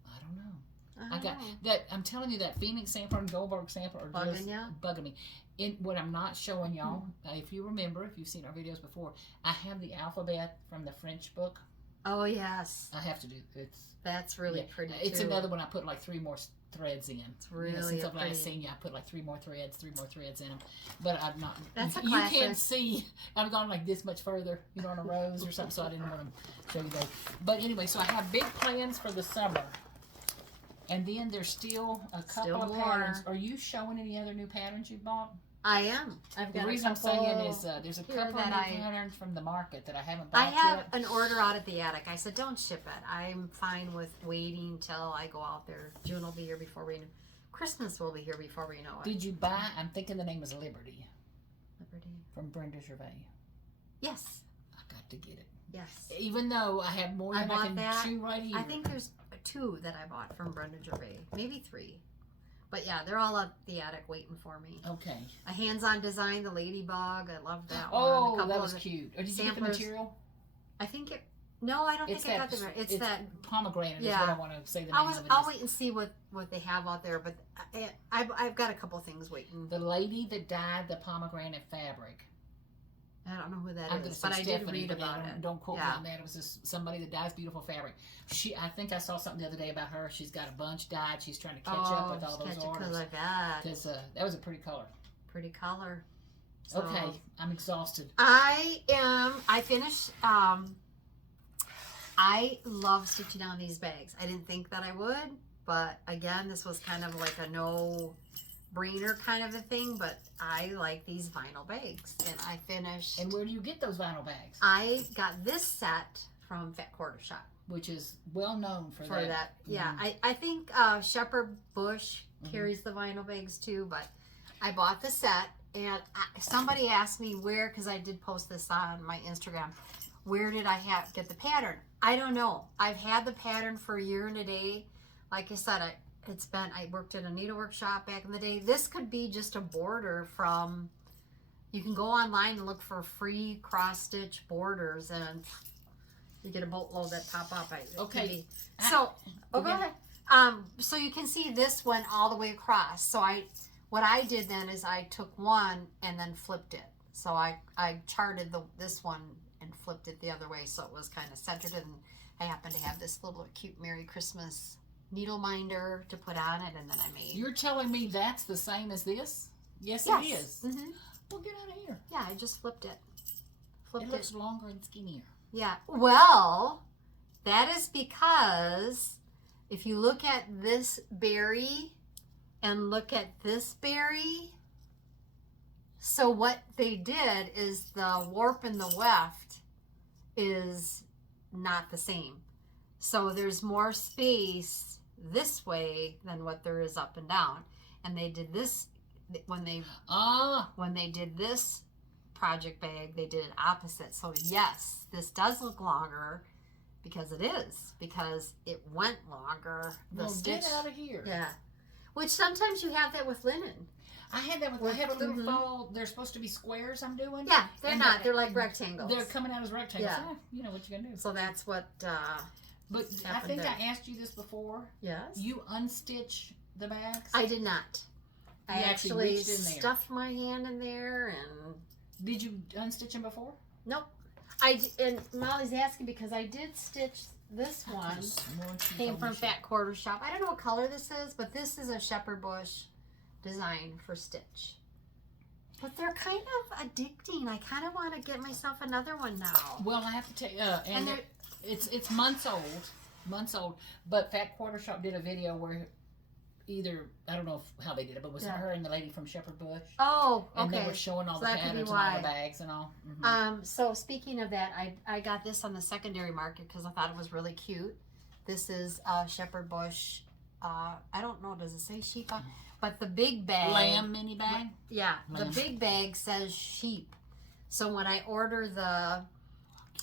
I don't know. I I got know. that. I'm telling you that Phoenix sample and Goldberg sample are Bugging just ya? bugging me. In what I'm not showing y'all, if you remember, if you've seen our videos before, I have the alphabet from the French book. Oh yes, I have to do it's. that's really Yeah, pretty. It's too. another one. I put like 3 more threads in. It's really since a I've last pretty- seen you, I put like 3 more threads in them. But I'm not. That's a you classic. can't see. I've gone like this much further, on a rose or something. So I didn't want to show you that. But anyway, so I have big plans for the summer. And then there's still a couple Still of more. patterns. Are you showing any other new patterns you bought? I am. I've The got reason a I'm couple. saying is there's a here couple of new that I- patterns from the market that I haven't I bought have yet. an order out at the attic. I said, don't ship it. I'm fine with waiting till I go out there. June will be here before we know. Christmas will be here before we know it. Did you buy? I'm thinking the name is Liberty Liberty. from Brenda Gervais. Yes. I got to get it. Yes. Even though I have more I than I bought can that. chew right here. I think there's 2 that I bought from Brenda Gervais. Maybe 3. But yeah, they're all at the attic waiting for me. Okay. A hands-on design, the ladybug. I love that one. A Oh, couple that was of the- cute. Or did you get the samplers. material? I think it. No, I don't It's think I got that. the. It's that. pomegranate. Yeah. Is what I want to say the name of it I'll is. wait and see what they have out there. But I've got a couple things waiting. The lady that dyed the pomegranate fabric. I don't know who that I'm going to is, say but I Stephanie, did read but about it. don't quote me Yeah. on that. It was just somebody that dyes beautiful fabric. I think I saw something the other day about her. She's got a bunch dyed. She's trying to catch up with all those orders. Because I bet. Because that was a pretty color. Pretty color. So, Okay, I'm exhausted. I finished. I love stitching on these bags. I didn't think that I would, but again, this was kind of like a no-brainer kind of a thing. But I like these vinyl bags, and I finished. And where do you get those vinyl bags? I got this set from Fat Quarter Shop Which is well known for that. Yeah, Mhm. I think Shepherd Bush carries the vinyl bags too, but I bought the set, and somebody asked me where, because I did post this on my Instagram, where did I get the pattern? I don't know. I've had the pattern for a year and a day. Like I said, I worked at a needlework shop back in the day. This could be just a border from, you can go online and look for free cross stitch borders, and you get a boatload that pop up. Okay. So, go Okay. ahead. So you can see this went all the way across. So what I did then is I took one and then flipped it. So I charted this one and flipped it the other way, so it was kind of centered. And I happened to have this little cute Merry Christmas needle minder to put on it, and then I made. You're telling me that's the same as this? Yes, Yes. it is. Mm-hmm. Well, get out of here. Yeah, I just flipped it. It looks longer and skinnier. Yeah. Well, that is because if you look at this berry and look at this berry, so what they did is the warp and the weft is not the same. So there's more space this way than what there is up and down. And they did this when they did this project bag, they did it opposite. So yes, this does look longer because it went longer. The Well, stitch, get out of here. yeah. Which sometimes you have that with linen. I had that with, I have a little fall, they're supposed to be squares I'm doing. Yeah, they're not. They're like rectangles. They're coming out as rectangles. Yeah. So, you know what you're going to do. So that's what But I think I asked you this before. Yes. You unstitch the bags? I did not. I actually reached in there. stuffed my hand in there and... Did you unstitch them before? Nope. And Molly's asking because I did stitch this one. Came from Fat Quarter Shop. I don't know what color this is, but this is a shepherd bush design for stitch. But they're kind of addicting. I kind of want to get myself another one now. Well, I have to tell you, and it's months old. But Fat Quarter Shop did a video where either, I don't know how they did it, but it was her and the lady from Shepherd Bush. Oh, okay. And they were showing all the patterns and all the bags and all. So speaking of that, I got this on the secondary market because I thought it was really cute. This is Shepherd Bush. I don't know, does it say sheep on? But the big bag. Lamb mini bag? Yeah, the big bag says sheep. So when I order the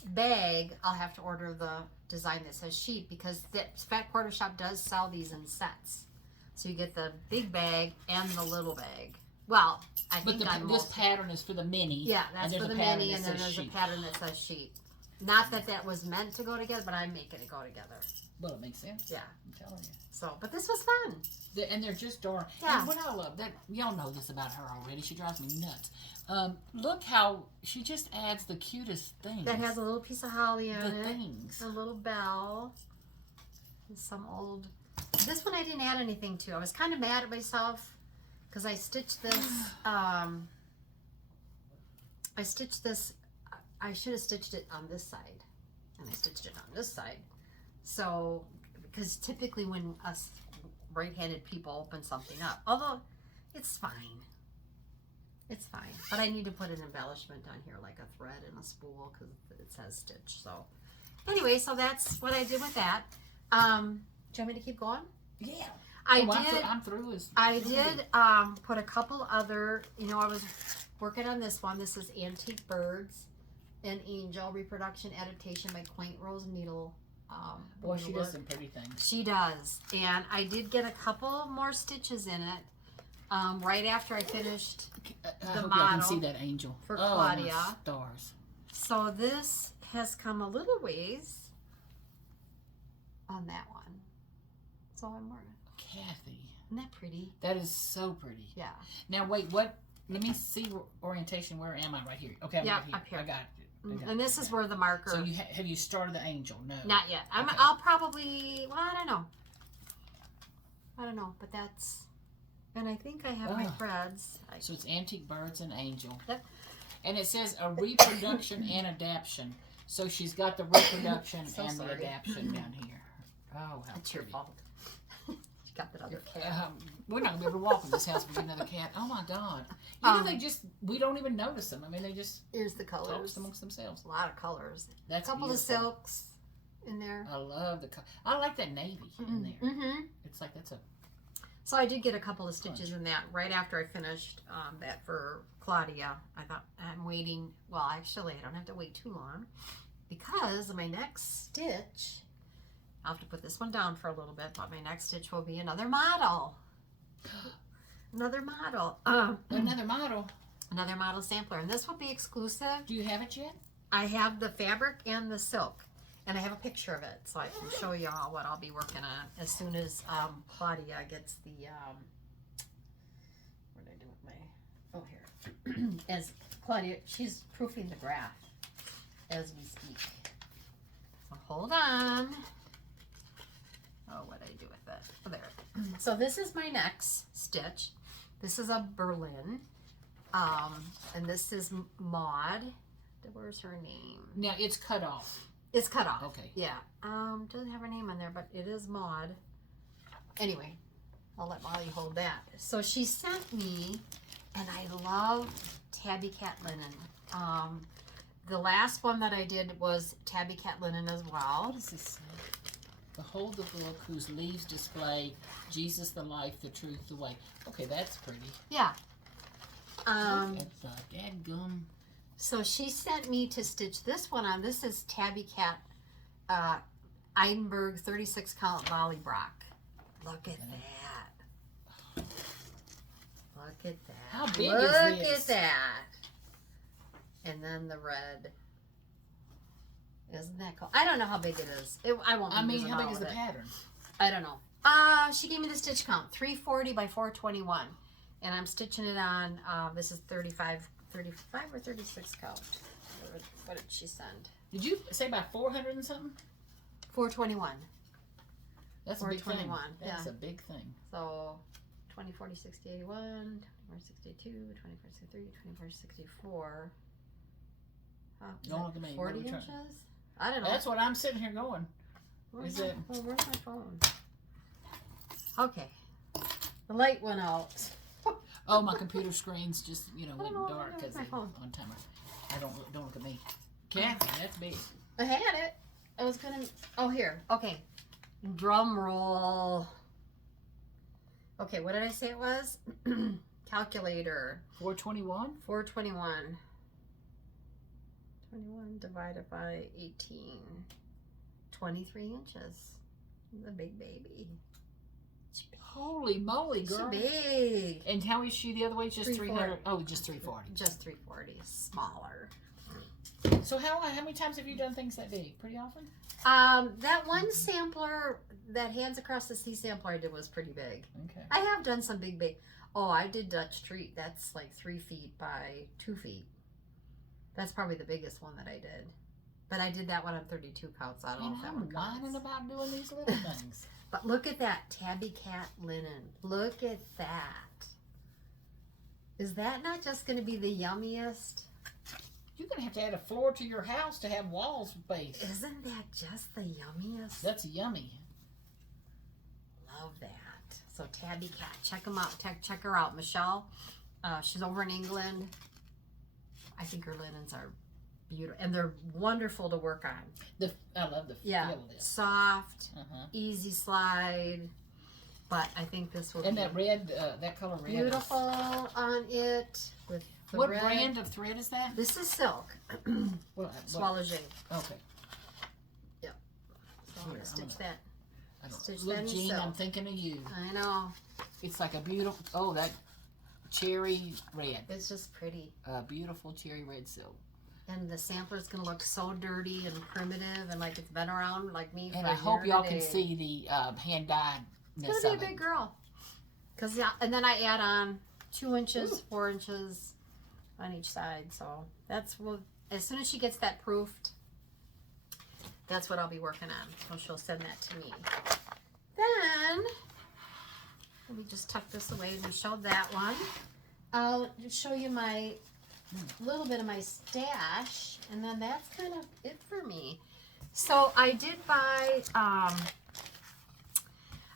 bag, I'll have to order the design that says sheep because the Fat Quarter Shop does sell these in sets. So you get the big bag and the little bag. Well, I think this pattern is for the mini. Yeah, that's for the mini, and then there's a pattern that says sheep. Not that that was meant to go together, but I'm making it go together. Well, it makes sense. Yeah. I'm telling you. So, but this was fun. And they're just darn. Yeah. And what I love, that y'all know this about her already. She drives me nuts. Look how she just adds the cutest things. That has a little piece of holly on it. Things. A little bell. And some old... This one I didn't add anything to. I was kind of mad at myself because I stitched this. I should have stitched it on this side, and I stitched it on this side. So, because typically when us right-handed people open something up, although it's fine. It's fine. But I need to put an embellishment on here, like a thread and a spool, because it says stitch. So, anyway, so that's what I did with that. Do you want me to keep going? Yeah. I'm through. I did put a couple other, I was working on this one. This is Antique Birds and Angel Reproduction Adaptation by Quaint Rose Needle. Boy, she does some pretty things. She does. And I did get a couple more stitches in it right after I finished the model. I can see that angel. For Claudia. My stars. So this has come a little ways on that one. So I'm working. Kathy. Isn't that pretty? That is so pretty. Yeah. Now wait, what? Let me see orientation. Where am I? Right here. Okay, I'm right here. Up here. I got it. And this is where the marker. So have you started the angel? No. Not yet. Okay. I'll probably. Well, I don't know. But that's. And I think I have my threads. So it's Antique Birds and Angel. Yep. And it says a reproduction and adaption. So she's got the reproduction and the adaption down here. Oh, how It's your pretty. fault. You got that other cat. We're not going to be able to walk in this house with another cat. Oh, my God. You know, we don't even notice them. I mean, they just Here's the colors. amongst themselves. A lot of colors. That's a couple beautiful. of silks in there. I love the color. I like that navy in there. Mm-hmm. It's like that's a... So I did get a couple of stitches in that right after I finished that for Claudia. I thought I'm waiting. Well, actually, I don't have to wait too long because my next stitch, I'll have to put this one down for a little bit, but my next stitch will be another model. Another model. Another model? Another model sampler. And this will be exclusive. Do you have it yet? I have the fabric and the silk. And I have a picture of it, so I can show you all what I'll be working on as soon as Claudia gets the, what did I do with my, oh, here. As Claudia, she's proofing the graph as we speak. So hold on. Oh, what did I do with it? Oh, there. So this is my next stitch. This is a Berlin, and this is Maud. Where's her name? Now, it's cut off. It's cut off. Okay. Yeah. Doesn't have her name on there, but it is Maud. Anyway, I'll let Molly hold that. So she sent me, and I love tabby cat linen. The last one that I did was tabby cat linen as well. What does this say? Behold the book whose leaves display Jesus the life, the truth, the way. Okay, that's pretty. Yeah. It's a dadgum. So she sent me to stitch this one on. This is tabby cat Eidenberg 36 count volley brock. Look at that. Look at that. How big Look is this? Look at that. And then the red. Isn't that cool? I don't know how big it is. I won't be using how all big is of the it. pattern? I don't know. She gave me the stitch count, 340 by 421. And I'm stitching it on, this is 35 or 36 count. What did she send? Did you say about 400 and something? 421. That's a big thing. 421, That's yeah. a big thing. So 20, 40, 60, 81, 24, 62, 24, 63, 24, 64. Don't look at me. 40 inches? I don't know. That's what I'm sitting here going. Where's my phone? Okay. The light went out. Oh, my computer screen's just, went dark because my phone. on timer. Don't look at me. Kathy, that's big. I had it. I was gonna. Oh, here. Okay. Drum roll. Okay, what did I say it was? Calculator. 421? 421. 21 divided by 18. 23 inches. The big baby. Holy moly, girl. She's big. And how is she the other way? Just 300? Oh, just 340. Just 340. Smaller. So how many times have you done things that big? Pretty often? That one sampler, that Hands Across the Sea sampler I did was pretty big. Okay. I have done some big. Oh, I did Dutch Treat. That's like 3 feet by 2 feet. That's probably the biggest one that I did. But I did that one on 32 counts. I don't know if that one counts. I'm whining about doing these little things. But look at that tabby cat linen. Look at that. Is that not just going to be the yummiest? You're going to have to add a floor to your house to have walls based. Isn't that just the yummiest? That's yummy. Love that. So tabby cat, check them out. Check her out, Michelle. She's over in England. I think her linens are beautiful, and they're wonderful to work on. I love the feel of this. Soft, easy slide. But I think this will be that red, that color red, beautiful on it. With the what red. brand of thread is that? This is silk. Swallow-Jade. Okay. Yep. So I'm gonna stitch that. Stitch Look, that in Jean, silk. I'm thinking of you. I know. It's like a beautiful. Oh, that cherry red. It's just pretty. Beautiful cherry red silk. And the sampler's gonna look so dirty and primitive and like it's been around like me. And I hope y'all can see the hand dyed. It's gonna be a big girl. And then I add on 2 inches, 4 inches on each side. So that's as soon as she gets that proofed, that's what I'll be working on. So she'll send that to me. Then let me just tuck this away. We showed that one. I'll show you my little bit of my stash, and then that's kind of it for me. So I did buy,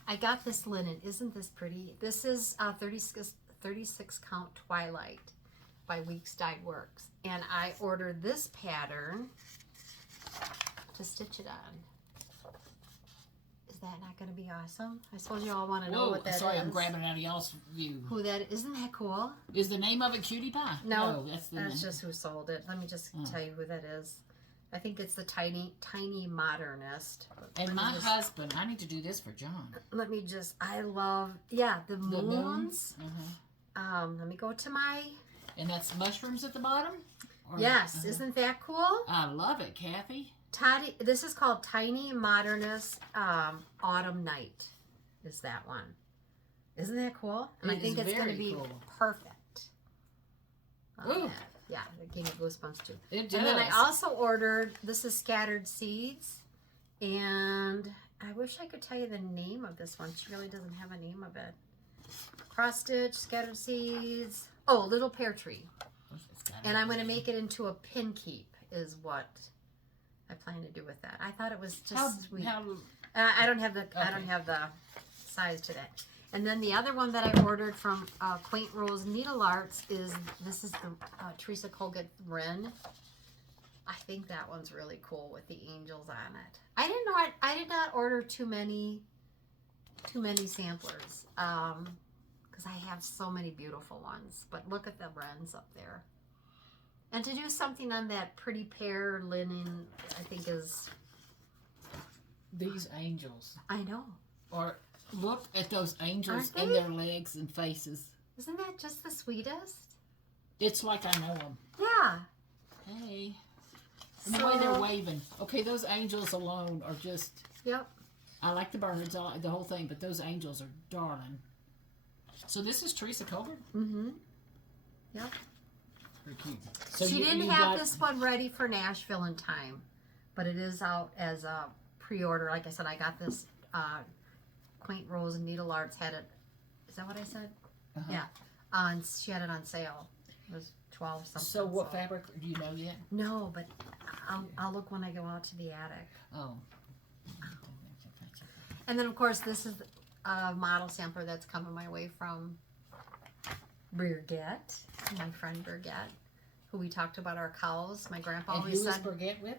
I got this linen. Isn't this pretty? This is 36 count Twilight by Weeks Dyed Works, and I ordered this pattern to stitch it on. Is that not going to be awesome? I suppose you all want to know what that is. Sorry, I'm grabbing it out of y'all's view. Who that? Isn't that cool? Is the name of it Cutie Pie? No, that's just who sold it. Let me just tell you who that is. I think it's the Tiny Modernist. And my husband, I need to do this for John. Let me just, I love, the moons. Let me go to my... And that's mushrooms at the bottom? Yes, isn't that cool? I love it, Kathy. This is called Tiny Modernist Autumn Night, is that one. Isn't that cool? And I think it's going to be perfect. Ooh. Yeah, it gave me goosebumps too. It does. And then I also ordered, this is Scattered Seeds, and I wish I could tell you the name of this one. She really doesn't have a name of it. Cross Stitch, Scattered Seeds. Oh, Little Pear Tree. And I'm going to make it into a pin keep is what I plan to do with that. I thought it was just sweet. I don't have the size to that. And then the other one that I ordered from Quaint Rose Needle Arts is this is the Teresa Colgate Wren. I think that one's really cool with the angels on it. I did not order too many samplers because I have so many beautiful ones. But look at the wrens up there. And to do something on that pretty pear linen, I think is... These angels. I know. Or look at those angels and their legs and faces. Isn't that just the sweetest? It's like I know them. Yeah. Hey. And the way they're waving. Okay, those angels alone are just... Yep. I like the birds, I like the whole thing, but those angels are darling. So this is Teresa Colbert? Mm-hmm. Yep. Very cute. So she didn't have this one ready for Nashville in time, but it is out as a pre-order. Like I said, I got this Quaint Rose and Needle Arts had it. Is that what I said? Yeah. She had it on sale. It was 12 something. So what fabric do you know yet? No, but I'll look when I go out to the attic. Oh. And then of course this is a model sampler that's coming my way from Birgit, my friend Birgit, who we talked about our cows. My grandpa And always who is said Birgit with?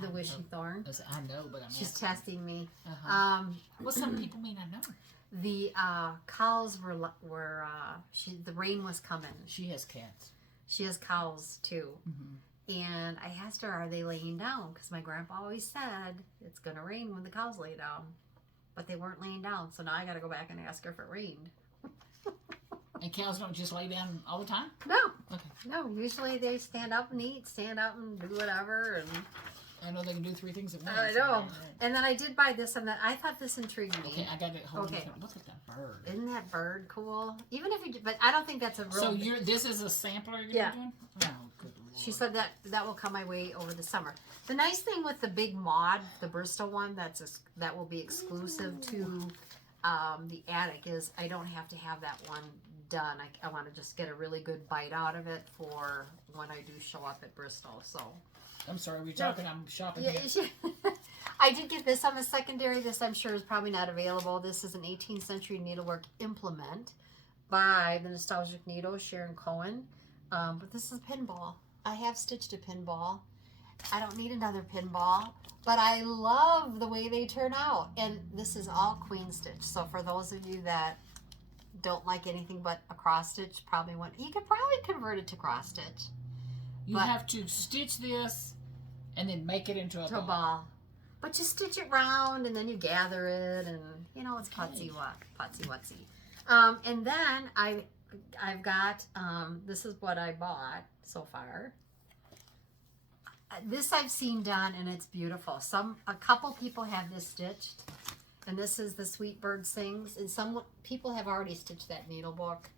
the wishing thorn. I know, but I'm She's asking. testing me. Well, some people may not know. The cows were the rain was coming. She has cats. She has cows too. Mm-hmm. And I asked her, are they laying down? Because my grandpa always said it's going to rain when the cows lay down. But they weren't laying down. So now I got to go back and ask her if it rained. And cows don't just lay down all the time? No. Okay. No, usually they stand up and eat, stand up and do whatever. And I know they can do 3 things at once. I know. And then I did buy this and that. I thought this intrigued me. Okay, I got it. Hold Okay. on. Look at that bird. Isn't that bird cool? Even if you, but I don't think that's a real. So this is a sampler you're doing? Oh, good Lord. She said that will come my way over the summer. The nice thing with the big mod, the Bristol one, that will be exclusive to the attic is I don't have to have that one done. I want to just get a really good bite out of it for when I do show up at Bristol. So I'm sorry, we're talking. I'm shopping. yeah, I did get this on the secondary. This I'm sure is probably not available. This is an 18th century needlework implement by the Nostalgic Needle, Sharon Cohen. But this is a pinball. I have stitched a pinball. I don't need another pinball, but I love the way they turn out. And this is all queen stitch. So for those of you that don't like anything but a cross stitch, you could probably convert it to cross stitch. You have to stitch this and then make it into a ball. But you stitch it round and then you gather it and it's putsy wutsy. And then I've got this is what I bought so far. This I've seen done and it's beautiful. A couple people have this stitched, and this is the Sweet Bird Sings, and some people have already stitched that needle book,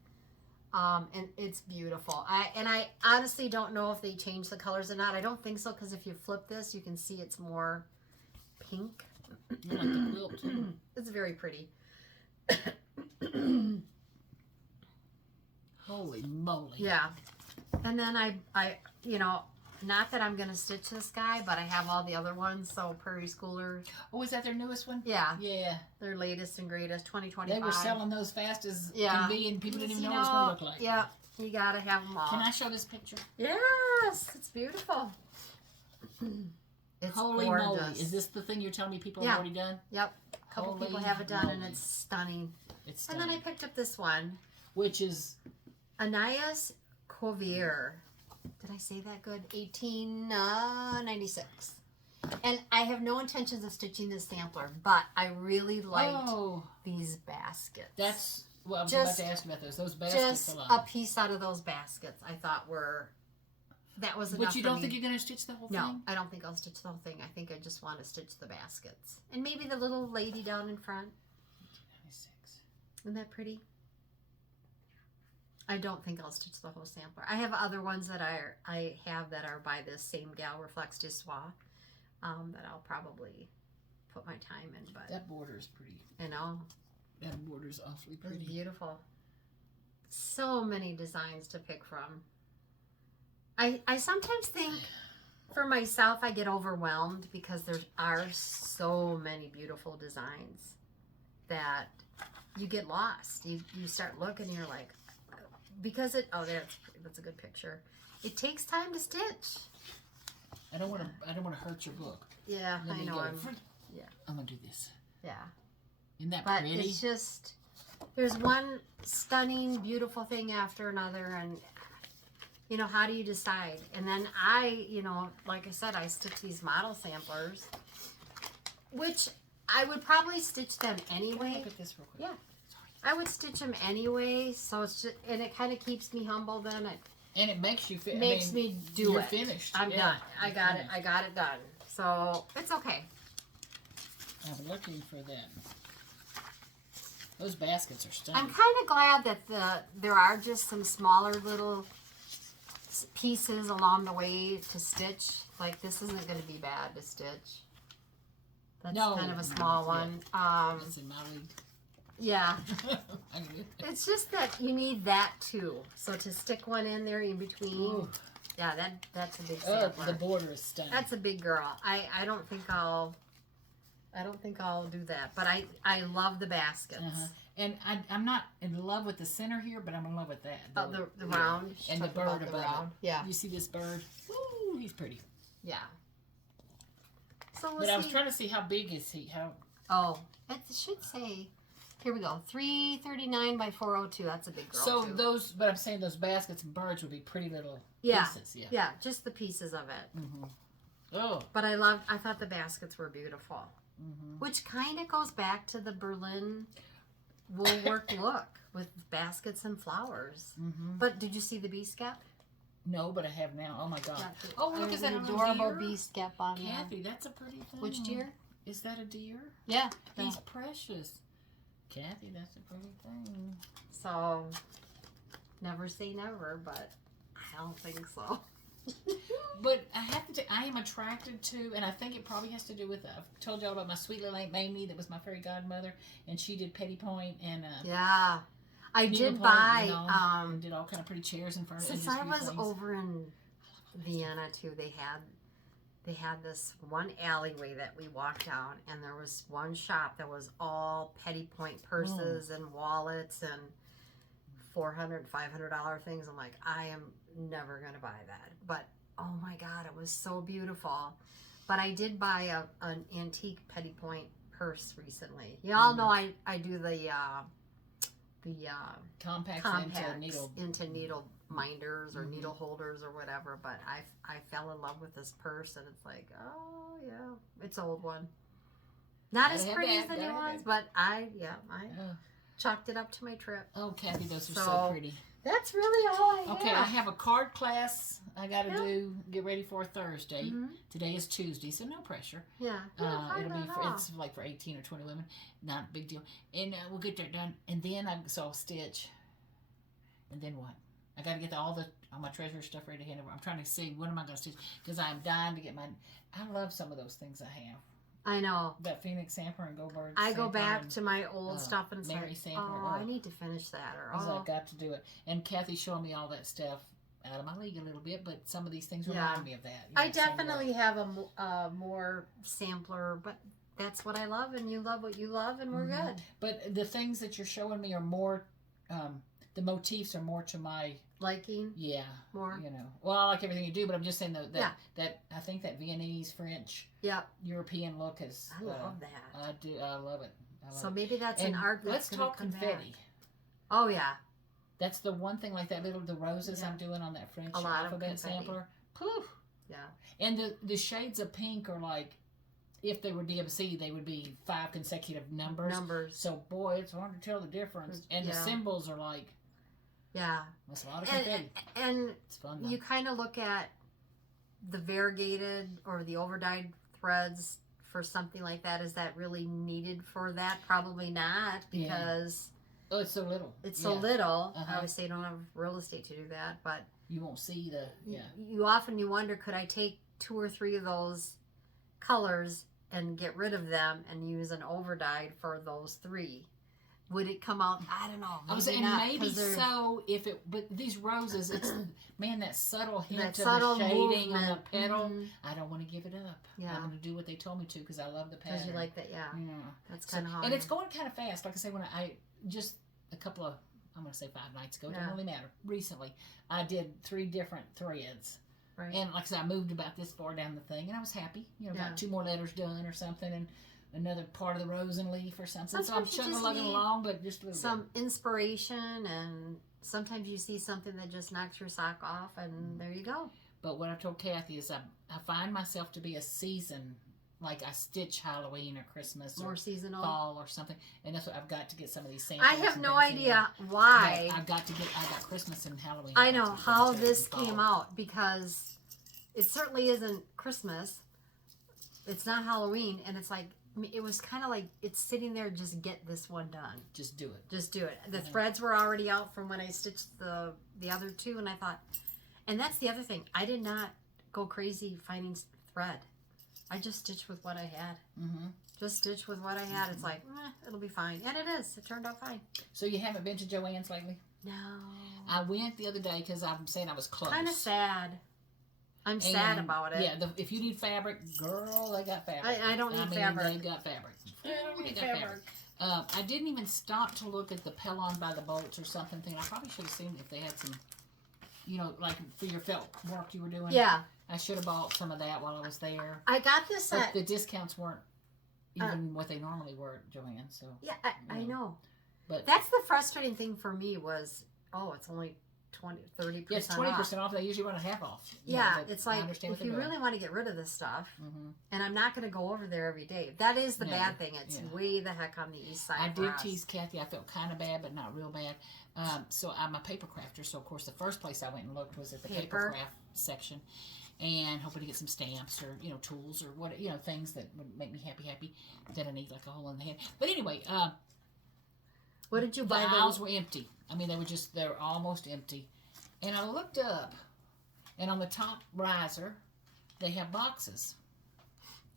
and it's beautiful. I honestly don't know if they changed the colors or not. I don't think so, because if you flip this, you can see it's more pink. You like the quilt too. It's very pretty. Holy moly! Yeah, and then I not that I'm gonna stitch this guy, but I have all the other ones. So Prairie Schooler. Oh, is that their newest one? Yeah. Yeah. Their latest and greatest, 2025. They were selling those fast as can be, and people didn't even know what it was going to look like. Yeah, you gotta have them all. Can I show this picture? Yes, it's beautiful. It's Holy gorgeous. moly! Is this the thing you're telling me people have already done? Yep. A couple people have it done, and it's stunning. It's stunning. And then I picked up this one, which is Anais Covier. Did I say that good? 1896. And I have no intentions of stitching this sampler, but I really liked these baskets. That's what I was about to ask about those. Those baskets just alone. a piece out of those baskets I thought that was enough. But you don't think you're going to stitch the whole thing? No, I don't think I'll stitch the whole thing. I think I just want to stitch the baskets. And maybe the little lady down in front. 1996. Isn't that pretty? I don't think I'll stitch the whole sampler. I have other ones that I have that are by this same gal, Reflex du Soie, that I'll probably put my time in. But that border is pretty. I know. That border's awfully pretty. It's beautiful. So many designs to pick from. I sometimes think for myself I get overwhelmed because there are so many beautiful designs that you get lost. You start looking and you're like, because that's a good picture. It takes time to stitch. I don't want to hurt your book. Yeah, I know. I'm gonna do this. Yeah. Isn't that but pretty? It's just there's one stunning, beautiful thing after another, and how do you decide? And then like I said, I stitch these model samplers, which I would probably stitch them anyway. Look at this real quick. Yeah. I would stitch them anyway, so it's just, and it kind of keeps me humble. Then it makes you makes me do you're it. Finished. I'm yeah, done. I you're got finished. it. I got it done. So it's okay. I'm looking for them. Those baskets are stunning. I'm kind of glad that there are just some smaller little pieces along the way to stitch. Like this isn't going to be bad to stitch. That's kind of a small one. That's in my league. Yeah. It's just that you need that too. So to stick one in there in between. Ooh. Yeah, that's a big sampler. The border is stunning. That's a big girl. I don't think I'll do that. But I love the baskets. And I'm not in love with the center here, but I'm in love with that. The round. And the bird above it. Yeah. You see this bird? Ooh, he's pretty. Yeah. So but I was trying to see how big is he? Oh, it should say. Here we go. 339 by 402. That's a big girl. So but I'm saying those baskets and birds would be pretty little pieces. Yeah. Yeah, just the pieces of it. Mm-hmm. Oh. But I thought the baskets were beautiful. Mm-hmm. Which kind of goes back to the Berlin woolwork look with baskets and flowers. Mm-hmm. But did you see the bee skep? No, but I have now. Oh my God. Oh, look, is that an adorable bee skep on there? Kathy, that's a pretty thing. Which deer? Is that a deer? Yeah. He's precious. Kathy, that's a pretty thing. So, never say never, but I don't think so. But I have to I am attracted to, and I think it probably has to do with, I've told y'all about my sweet little Aunt Mamie that was my fairy godmother, and she did Petty Point and yeah. I did buy did all kind of pretty chairs in front of it. Since I was over in Vienna too, they had this one alleyway that we walked down, and there was one shop that was all Petty Point purses and wallets and $400, $500 things. I'm like, I am never gonna buy that. But oh my God, it was so beautiful. But I did buy an antique Petty Point purse recently. Y'all know I do the compacts into needle minders or needle holders or whatever. But I fell in love with this purse, and it's like, oh yeah, it's an old one. Not as pretty as the new ones, but I chalked it up to my trip. Oh, Kathy, those are so pretty. That's really all I have. Okay, I have a card class I got to get ready for Thursday. Mm-hmm. Today is Tuesday, so no pressure. Yeah. It's like for 18 or 20 women. Not a big deal. And we'll get that done. And then I'll stitch. And then what? I got to get all my treasure stuff ready to hand over. I'm trying to see what am I going to stitch, because I'm dying to get I love some of those things I have. I know. That Phoenix Sampler and Go Bird. I go back to my old stuff and say, Mary Sampler. I need to finish that. I've got to do it. And Kathy's showing me all that stuff out of my league a little bit, but some of these things remind me of that. I definitely have a more sampler, but that's what I love, and you love what you love, and we're good. But the things that you're showing me are more, the motifs are more to my liking. Yeah. More. Well, I like everything you do, but I'm just saying that I think that Viennese, French, European look is. I love that. I do. I love it. So maybe that's an art that's let's talk confetti. Back. Oh yeah. That's the one thing, like the roses I'm doing on that French alphabet sampler. Poof. Yeah. And the shades of pink are like, if they were DMC, they would be 5 consecutive numbers. So boy, it's hard to tell the difference. And the symbols are like. Yeah. That's a lot of confetti. And it's fun, you kind of look at the variegated or the overdyed threads for something like that. Is that really needed for that? Probably not, because it's so little. It's so little. Obviously, you don't have real estate to do that, but you won't see you often wonder, could I take 2 or 3 of those colors and get rid of them and use an overdyed for those 3? Would it come out? I don't know. Maybe so. But these roses, it's that subtle hint of the shading on the petal. I don't want to give it up. Yeah. I'm going to do what they told me to, because I love the pattern. Because you like that, yeah. That's kind of hard. And it's going kind of fast. Like I say, when I just a couple of, I'm going to say 5 nights ago, it doesn't really matter. Recently, I did 3 different threads. Right. And like I said, I moved about this far down the thing, and I was happy. Got 2 more letters done or something, and another part of the rose and leaf or something. Sometimes so I'm chugging along, but just a little some inspiration, and sometimes you see something that just knocks your sock off, and there you go. But what I told Kathy is I find myself to be a season like I stitch Halloween or Christmas More or seasonal. fall or something, and that's what I've got to get some of these samples. I have and no things in idea there. why. But I got Christmas and Halloween. I know That's how what this fall. came out because it certainly isn't Christmas. It's not Halloween, and it's like it was kind of like it's sitting there. Just get this one done. Just do it. Just do it. The threads were already out from when I stitched the other two, and I thought, and that's the other thing. I did not go crazy finding thread. I just stitched with what I had. Mm-hmm. Just stitch with what I had. It's like, it'll be fine. And it is. It turned out fine. So you haven't been to Joann's lately? No. I went the other day because I'm saying I was close. Kind of sad. I'm sad about it. Yeah, if you need fabric, girl, they got fabric. I don't need fabric. They've got fabric. I don't need fabric. I didn't even stop to look at the Pellon by the Bolts or something. I probably should have seen if they had some, like for your felt work you were doing. Yeah. I should have bought some of that while I was there. I got this But at... the discounts weren't even what they normally were at Joann. So Yeah, I know. But that's the frustrating thing for me was, it's only 30% yeah, it's 20% off. They usually run a half off. Yeah, it's like, if you really want to get rid of this stuff, and I'm not going to go over there every day. That is the bad thing. It's way the heck on the east side. I did tease Kathy. I felt kind of bad, but not real bad. So I'm a paper crafter. So, of course, the first place I went and looked was at the paper craft section. And hoping to get some stamps or, tools or what, things that would make me happy that I need like a hole in the head. But anyway, what did you buy? The aisles were empty. I mean, they're almost empty. And I looked up, and on the top riser, they have boxes.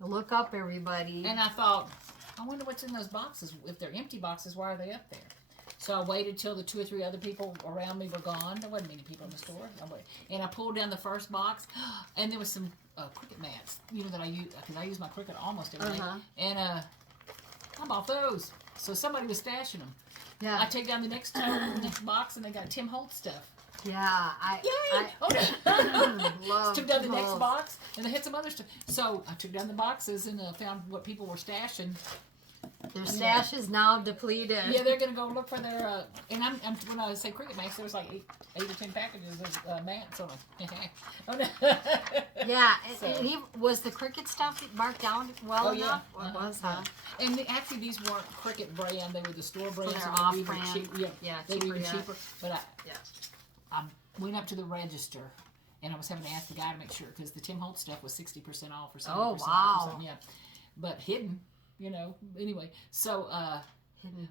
Look up, everybody. And I thought, I wonder what's in those boxes. If they're empty boxes, why are they up there? So I waited till the 2 or 3 other people around me were gone. There wasn't many people in the store. And I pulled down the first box, and there was some Cricut mats, that I use, because I use my Cricut almost every day. And I bought those. So somebody was stashing them. Yeah. I take down the next box, and they got Tim Holtz stuff. Yeah, love took down the next box, and they had some other stuff. So I took down the boxes and found what people were stashing. Their stash is now depleted. Yeah, they're gonna go look for their. And I'm when I say Cricut mats, there was like 8 or 10 packages of mats on them. Yeah, and was the Cricut stuff marked down well enough? Yeah. It was, huh? And actually, these weren't Cricut brand; they were the store brand. So they're so off brand. They were even cheaper. But I went up to the register, and I was having to ask the guy to make sure because the Tim Holtz stuff was 60% off or 70% off or something. Yeah, but hidden, Anyway, so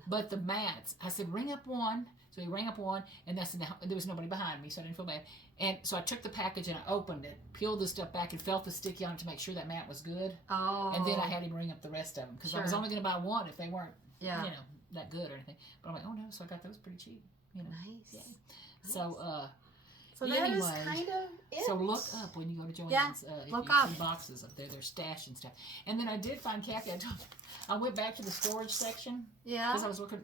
but the mats, I said ring up one. So he rang up one, and there was nobody behind me, so I didn't feel bad. And so I took the package and I opened it, peeled the stuff back, and felt the sticky on it to make sure that mat was good. Oh. And then I had him ring up the rest of them because I was only going to buy one if they weren't, that good or anything. But I'm like, oh no, so I got those pretty cheap. Nice. Yeah. So, so that is kind of it. So look up when you go to Joann's. Look you up. See boxes up there. They're stash and stuff. And then I did find Kathy. I went back to the storage section. Yeah. Because I was looking.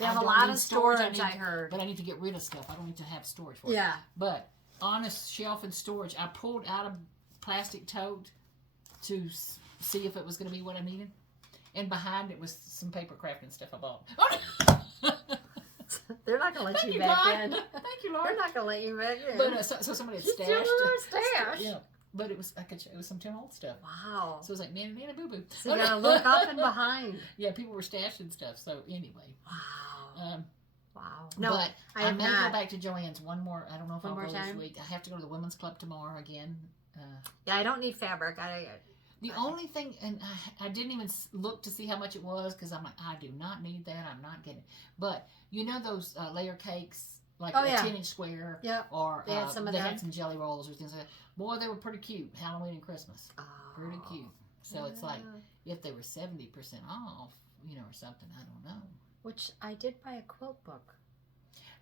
They have a lot of storage, I heard. But I need to get rid of stuff. I don't need to have storage for it. Yeah. But on a shelf in storage, I pulled out a plastic tote to see if it was going to be what I needed. And behind it was some paper crafting stuff I bought. They're not going to let you back in. Thank you, Lord. They're not going to let you back in. But so somebody had stashed stash. Yeah. But it was it was some Tim Holtz stuff. Wow. So it was like man, boo boo. So you gotta look up and behind. Yeah, people were stashing stuff. So anyway. Wow. Wow. No, but I may not. go back to Joann's one more. I don't know if I'll go time? this week. I have to go to the women's club tomorrow again. Yeah, I don't need fabric. The only thing, and I didn't even look to see how much it was because I'm like, I do not need that. I'm not getting it. But you know those layer cakes, like a 10-inch square, or they had some of them. Had some jelly rolls or things like that. Boy, they were pretty cute. Halloween and Christmas, pretty cute. So it's like if they were 70% off, or something. I don't know. Which I did buy a quilt book.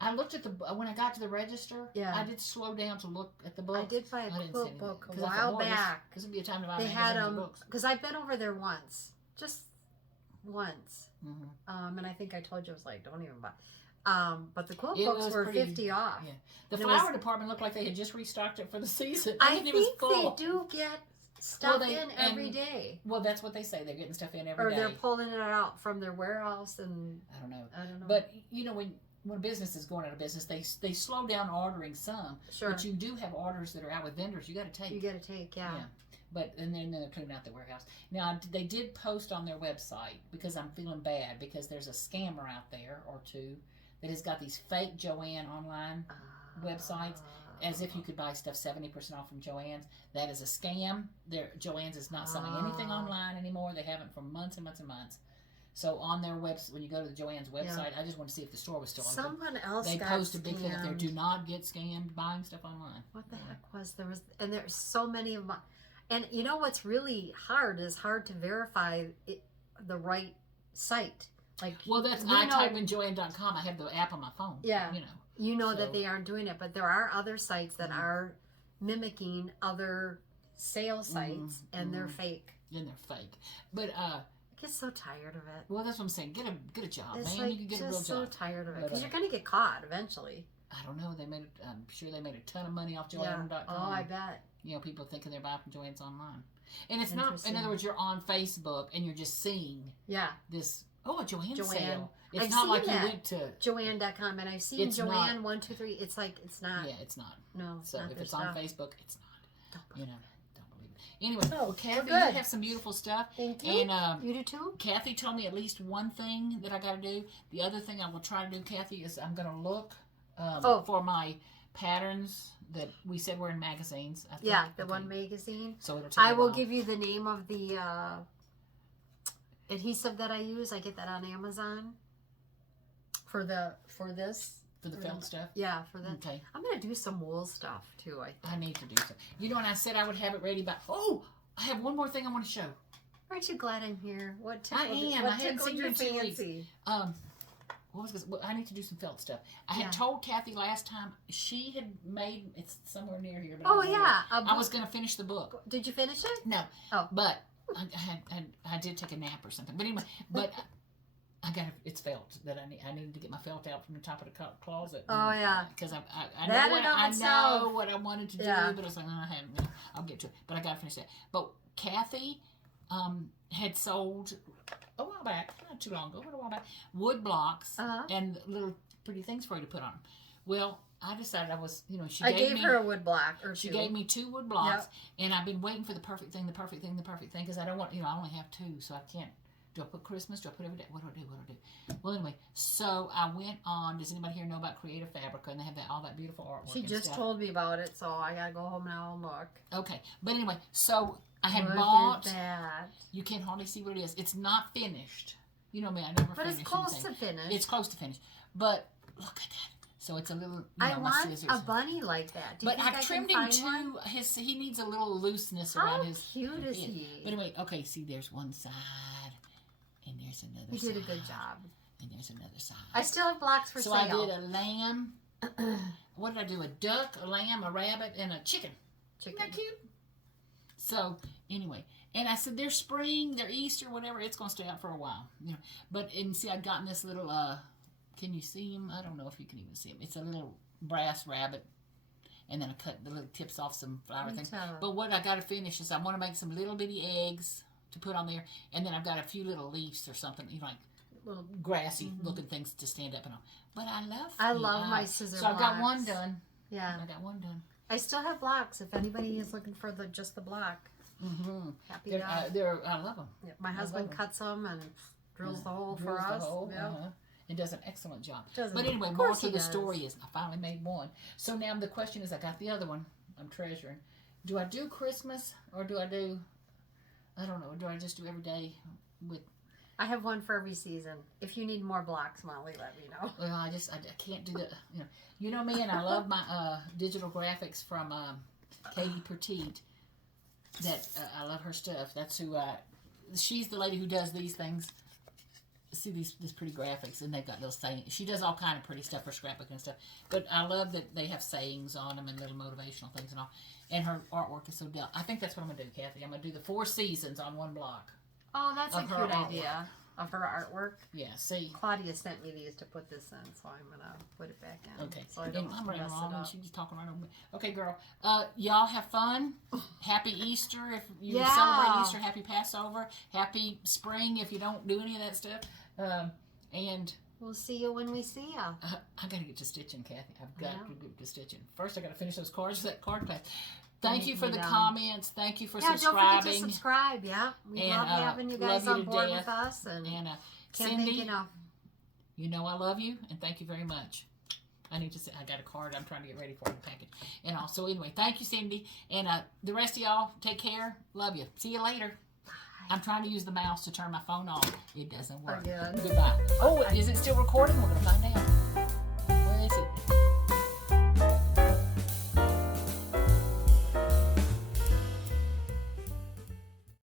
I looked at when I got to the register. Yeah. I did slow down to look at the books. I did buy a quilt book a while back. This would be a time to buy magazines and books. Because I've been over there once, just once, and I think I told you I was like, don't even buy. But the quilt books were 50 off. Yeah. The flower department looked like they had just restocked it for the season. I think they do get stuff in every day. Well, that's what they say. They're getting stuff in every day. Or they're pulling it out from their warehouse, and I don't know. But when business is going out of business, they slow down ordering some. Sure. But you do have orders that are out with vendors. You got to take. You got to take, yeah. And then they're cleaning out the warehouse. Now, they did post on their website, because I'm feeling bad, because there's a scammer out there or two that has got these fake Joann online websites, as if you could buy stuff 70% off from Joann's. That is a scam. Joann's is not selling anything online anymore. They haven't for months and months and months. So on their website, when you go to the Joann's website, I just want to see if the store was still open. Someone else They got post a big thing up there. scammed. Do not get scammed buying stuff online. What the heck was and there's so many of my, and you know what's really hard to verify the right site. Like, well, I type in Joann.com. I have the app on my phone. Yeah, you know that they aren't doing it, but there are other sites that are mimicking other sales sites, and they're fake. And they're fake, but I get so tired of it. Well, that's what I'm saying. Get a job, it's man. Like, you can get a real job. So tired of it, because you're gonna get caught eventually. I don't know. I'm sure they made a ton of money off Joann.com. Oh, I bet. People thinking they're buying from Joann's online, and it's not. In other words, you're on Facebook and you're just seeing this. Oh, a Joann sale. It's not like you went to Joann.com, and I've seen Joann 1, 2, 3. It's like, it's not. Yeah, it's not. No, it's so not. If it's on Facebook, it's not. Don't believe it. Anyway, Kathy, you have some beautiful stuff. Thank you. And you do too. Kathy told me at least one thing that I got to do. The other thing I will try to do, Kathy, is I'm going to look for my patterns that we said were in magazines. I think. Yeah, the one magazine. So it'll take I will give you the name of the adhesive that I use. I get that on Amazon for this. For the felt stuff? Yeah, for that. Okay. I'm going to do some wool stuff too, I think. I need to do some. And I said I would have it ready by... Oh! I have one more thing I want to show. Aren't you glad I'm here? What I am. I hadn't seen you in 2 weeks. What was I need to do some felt stuff. I had told Kathy last time she had made... It's somewhere near here. But I was going to finish the book. Did you finish it? No. Oh. But I did take a nap or something. But anyway, it's felt that I needed to get my felt out from the top of the closet. Oh, yeah. Because I know what I wanted to do, but I was like, I haven't. I'll get to it. But I got to finish that. But Kathy had sold a while back, not too long ago, but a while back, wood blocks and little pretty things for you to put on. Well, I decided I gave her a wood block or two. She gave me 2 wood blocks, and I've been waiting for the perfect thing, because I don't want, I only have 2, so I can't. Do I put Christmas? Do I put every day? What do I do? Well, anyway, so I went on. Does anybody here know about Creative Fabrica? And they have all that beautiful artwork. She just told me about it, so I gotta go home now and look. Okay, but anyway, so I had bought. That. You can hardly see what it is. It's not finished. You know me, I never finish anything. But it's close to finish. It's close to finish. But look at that. So it's a little. I want a bunny like that. But I've trimmed him too. He needs a little looseness around his. How cute is he? But anyway, okay. See, there's one side. And there's another side. You did a good job. And there's another side. I still have blocks for sale. So I did a lamb. What did I do? A duck, a lamb, a rabbit, and a chicken. Isn't that cute? So, anyway. And I said, they're spring, they're Easter, whatever. It's going to stay out for a while. But, and see, I'd gotten this little, can you see him? I don't know if you can even see him. It's a little brass rabbit. And then I cut the little tips off some flower things. But what I got to finish is I want to make some little bitty eggs to put on there, and then I've got a few little leaves or something, like little grassy looking things to stand up and on. But I love my scissor blocks. So I've got one done. Yeah, I got one done. I still have blocks. If anybody is looking for just the block, happy I love them. Yeah, my husband cuts them and drills the hole for us. And does an excellent job. But anyway, more to the story is I finally made one. So now the question is, I got the other one. I'm treasuring. Do I do Christmas or do I do? I don't know. Do I just do every day with? I have one for every season. If you need more blocks, Molly, let me know. Well, I can't do that. You know me, and I love my digital graphics from Katie Petite. That I love her stuff. That's who. She's the lady who does these things. See these pretty graphics, and they've got little sayings. She does all kind of pretty stuff for scrapbook and stuff. But I love that they have sayings on them and little motivational things and all. And her artwork is so delicate. I think that's what I'm going to do, Kathy. I'm going to do the 4 seasons on one block. Oh, that's a cute idea. Of her artwork. Yeah, see. Claudia sent me these to put this in, so I'm going to put it back in. Okay. So I don't I'm running along, and she's just talking right over me. Okay, girl. Y'all have fun. Happy Easter if you celebrate Easter. Happy Passover. Happy spring if you don't do any of that stuff. And we'll see you when we see you. I got to get to stitching, Kathy. I've got to get to stitching. First, I got to finish those cards for that card class. Thank you for the comments. Thank you for Don't subscribing. forget to subscribe. Yeah, we And, love having you guys love you on to board death. with us, and And can't Cindy, thank you enough. you know I love you, and thank you very much. I need to say, I got a card. I'm trying to get ready for the package. And also, anyway, thank you, Cindy. And the rest of y'all, take care. Love you. See you later. I'm trying to use the mouse to turn my phone off. It doesn't work. Again. Goodbye. Oh, is it still recording? We're going to find out.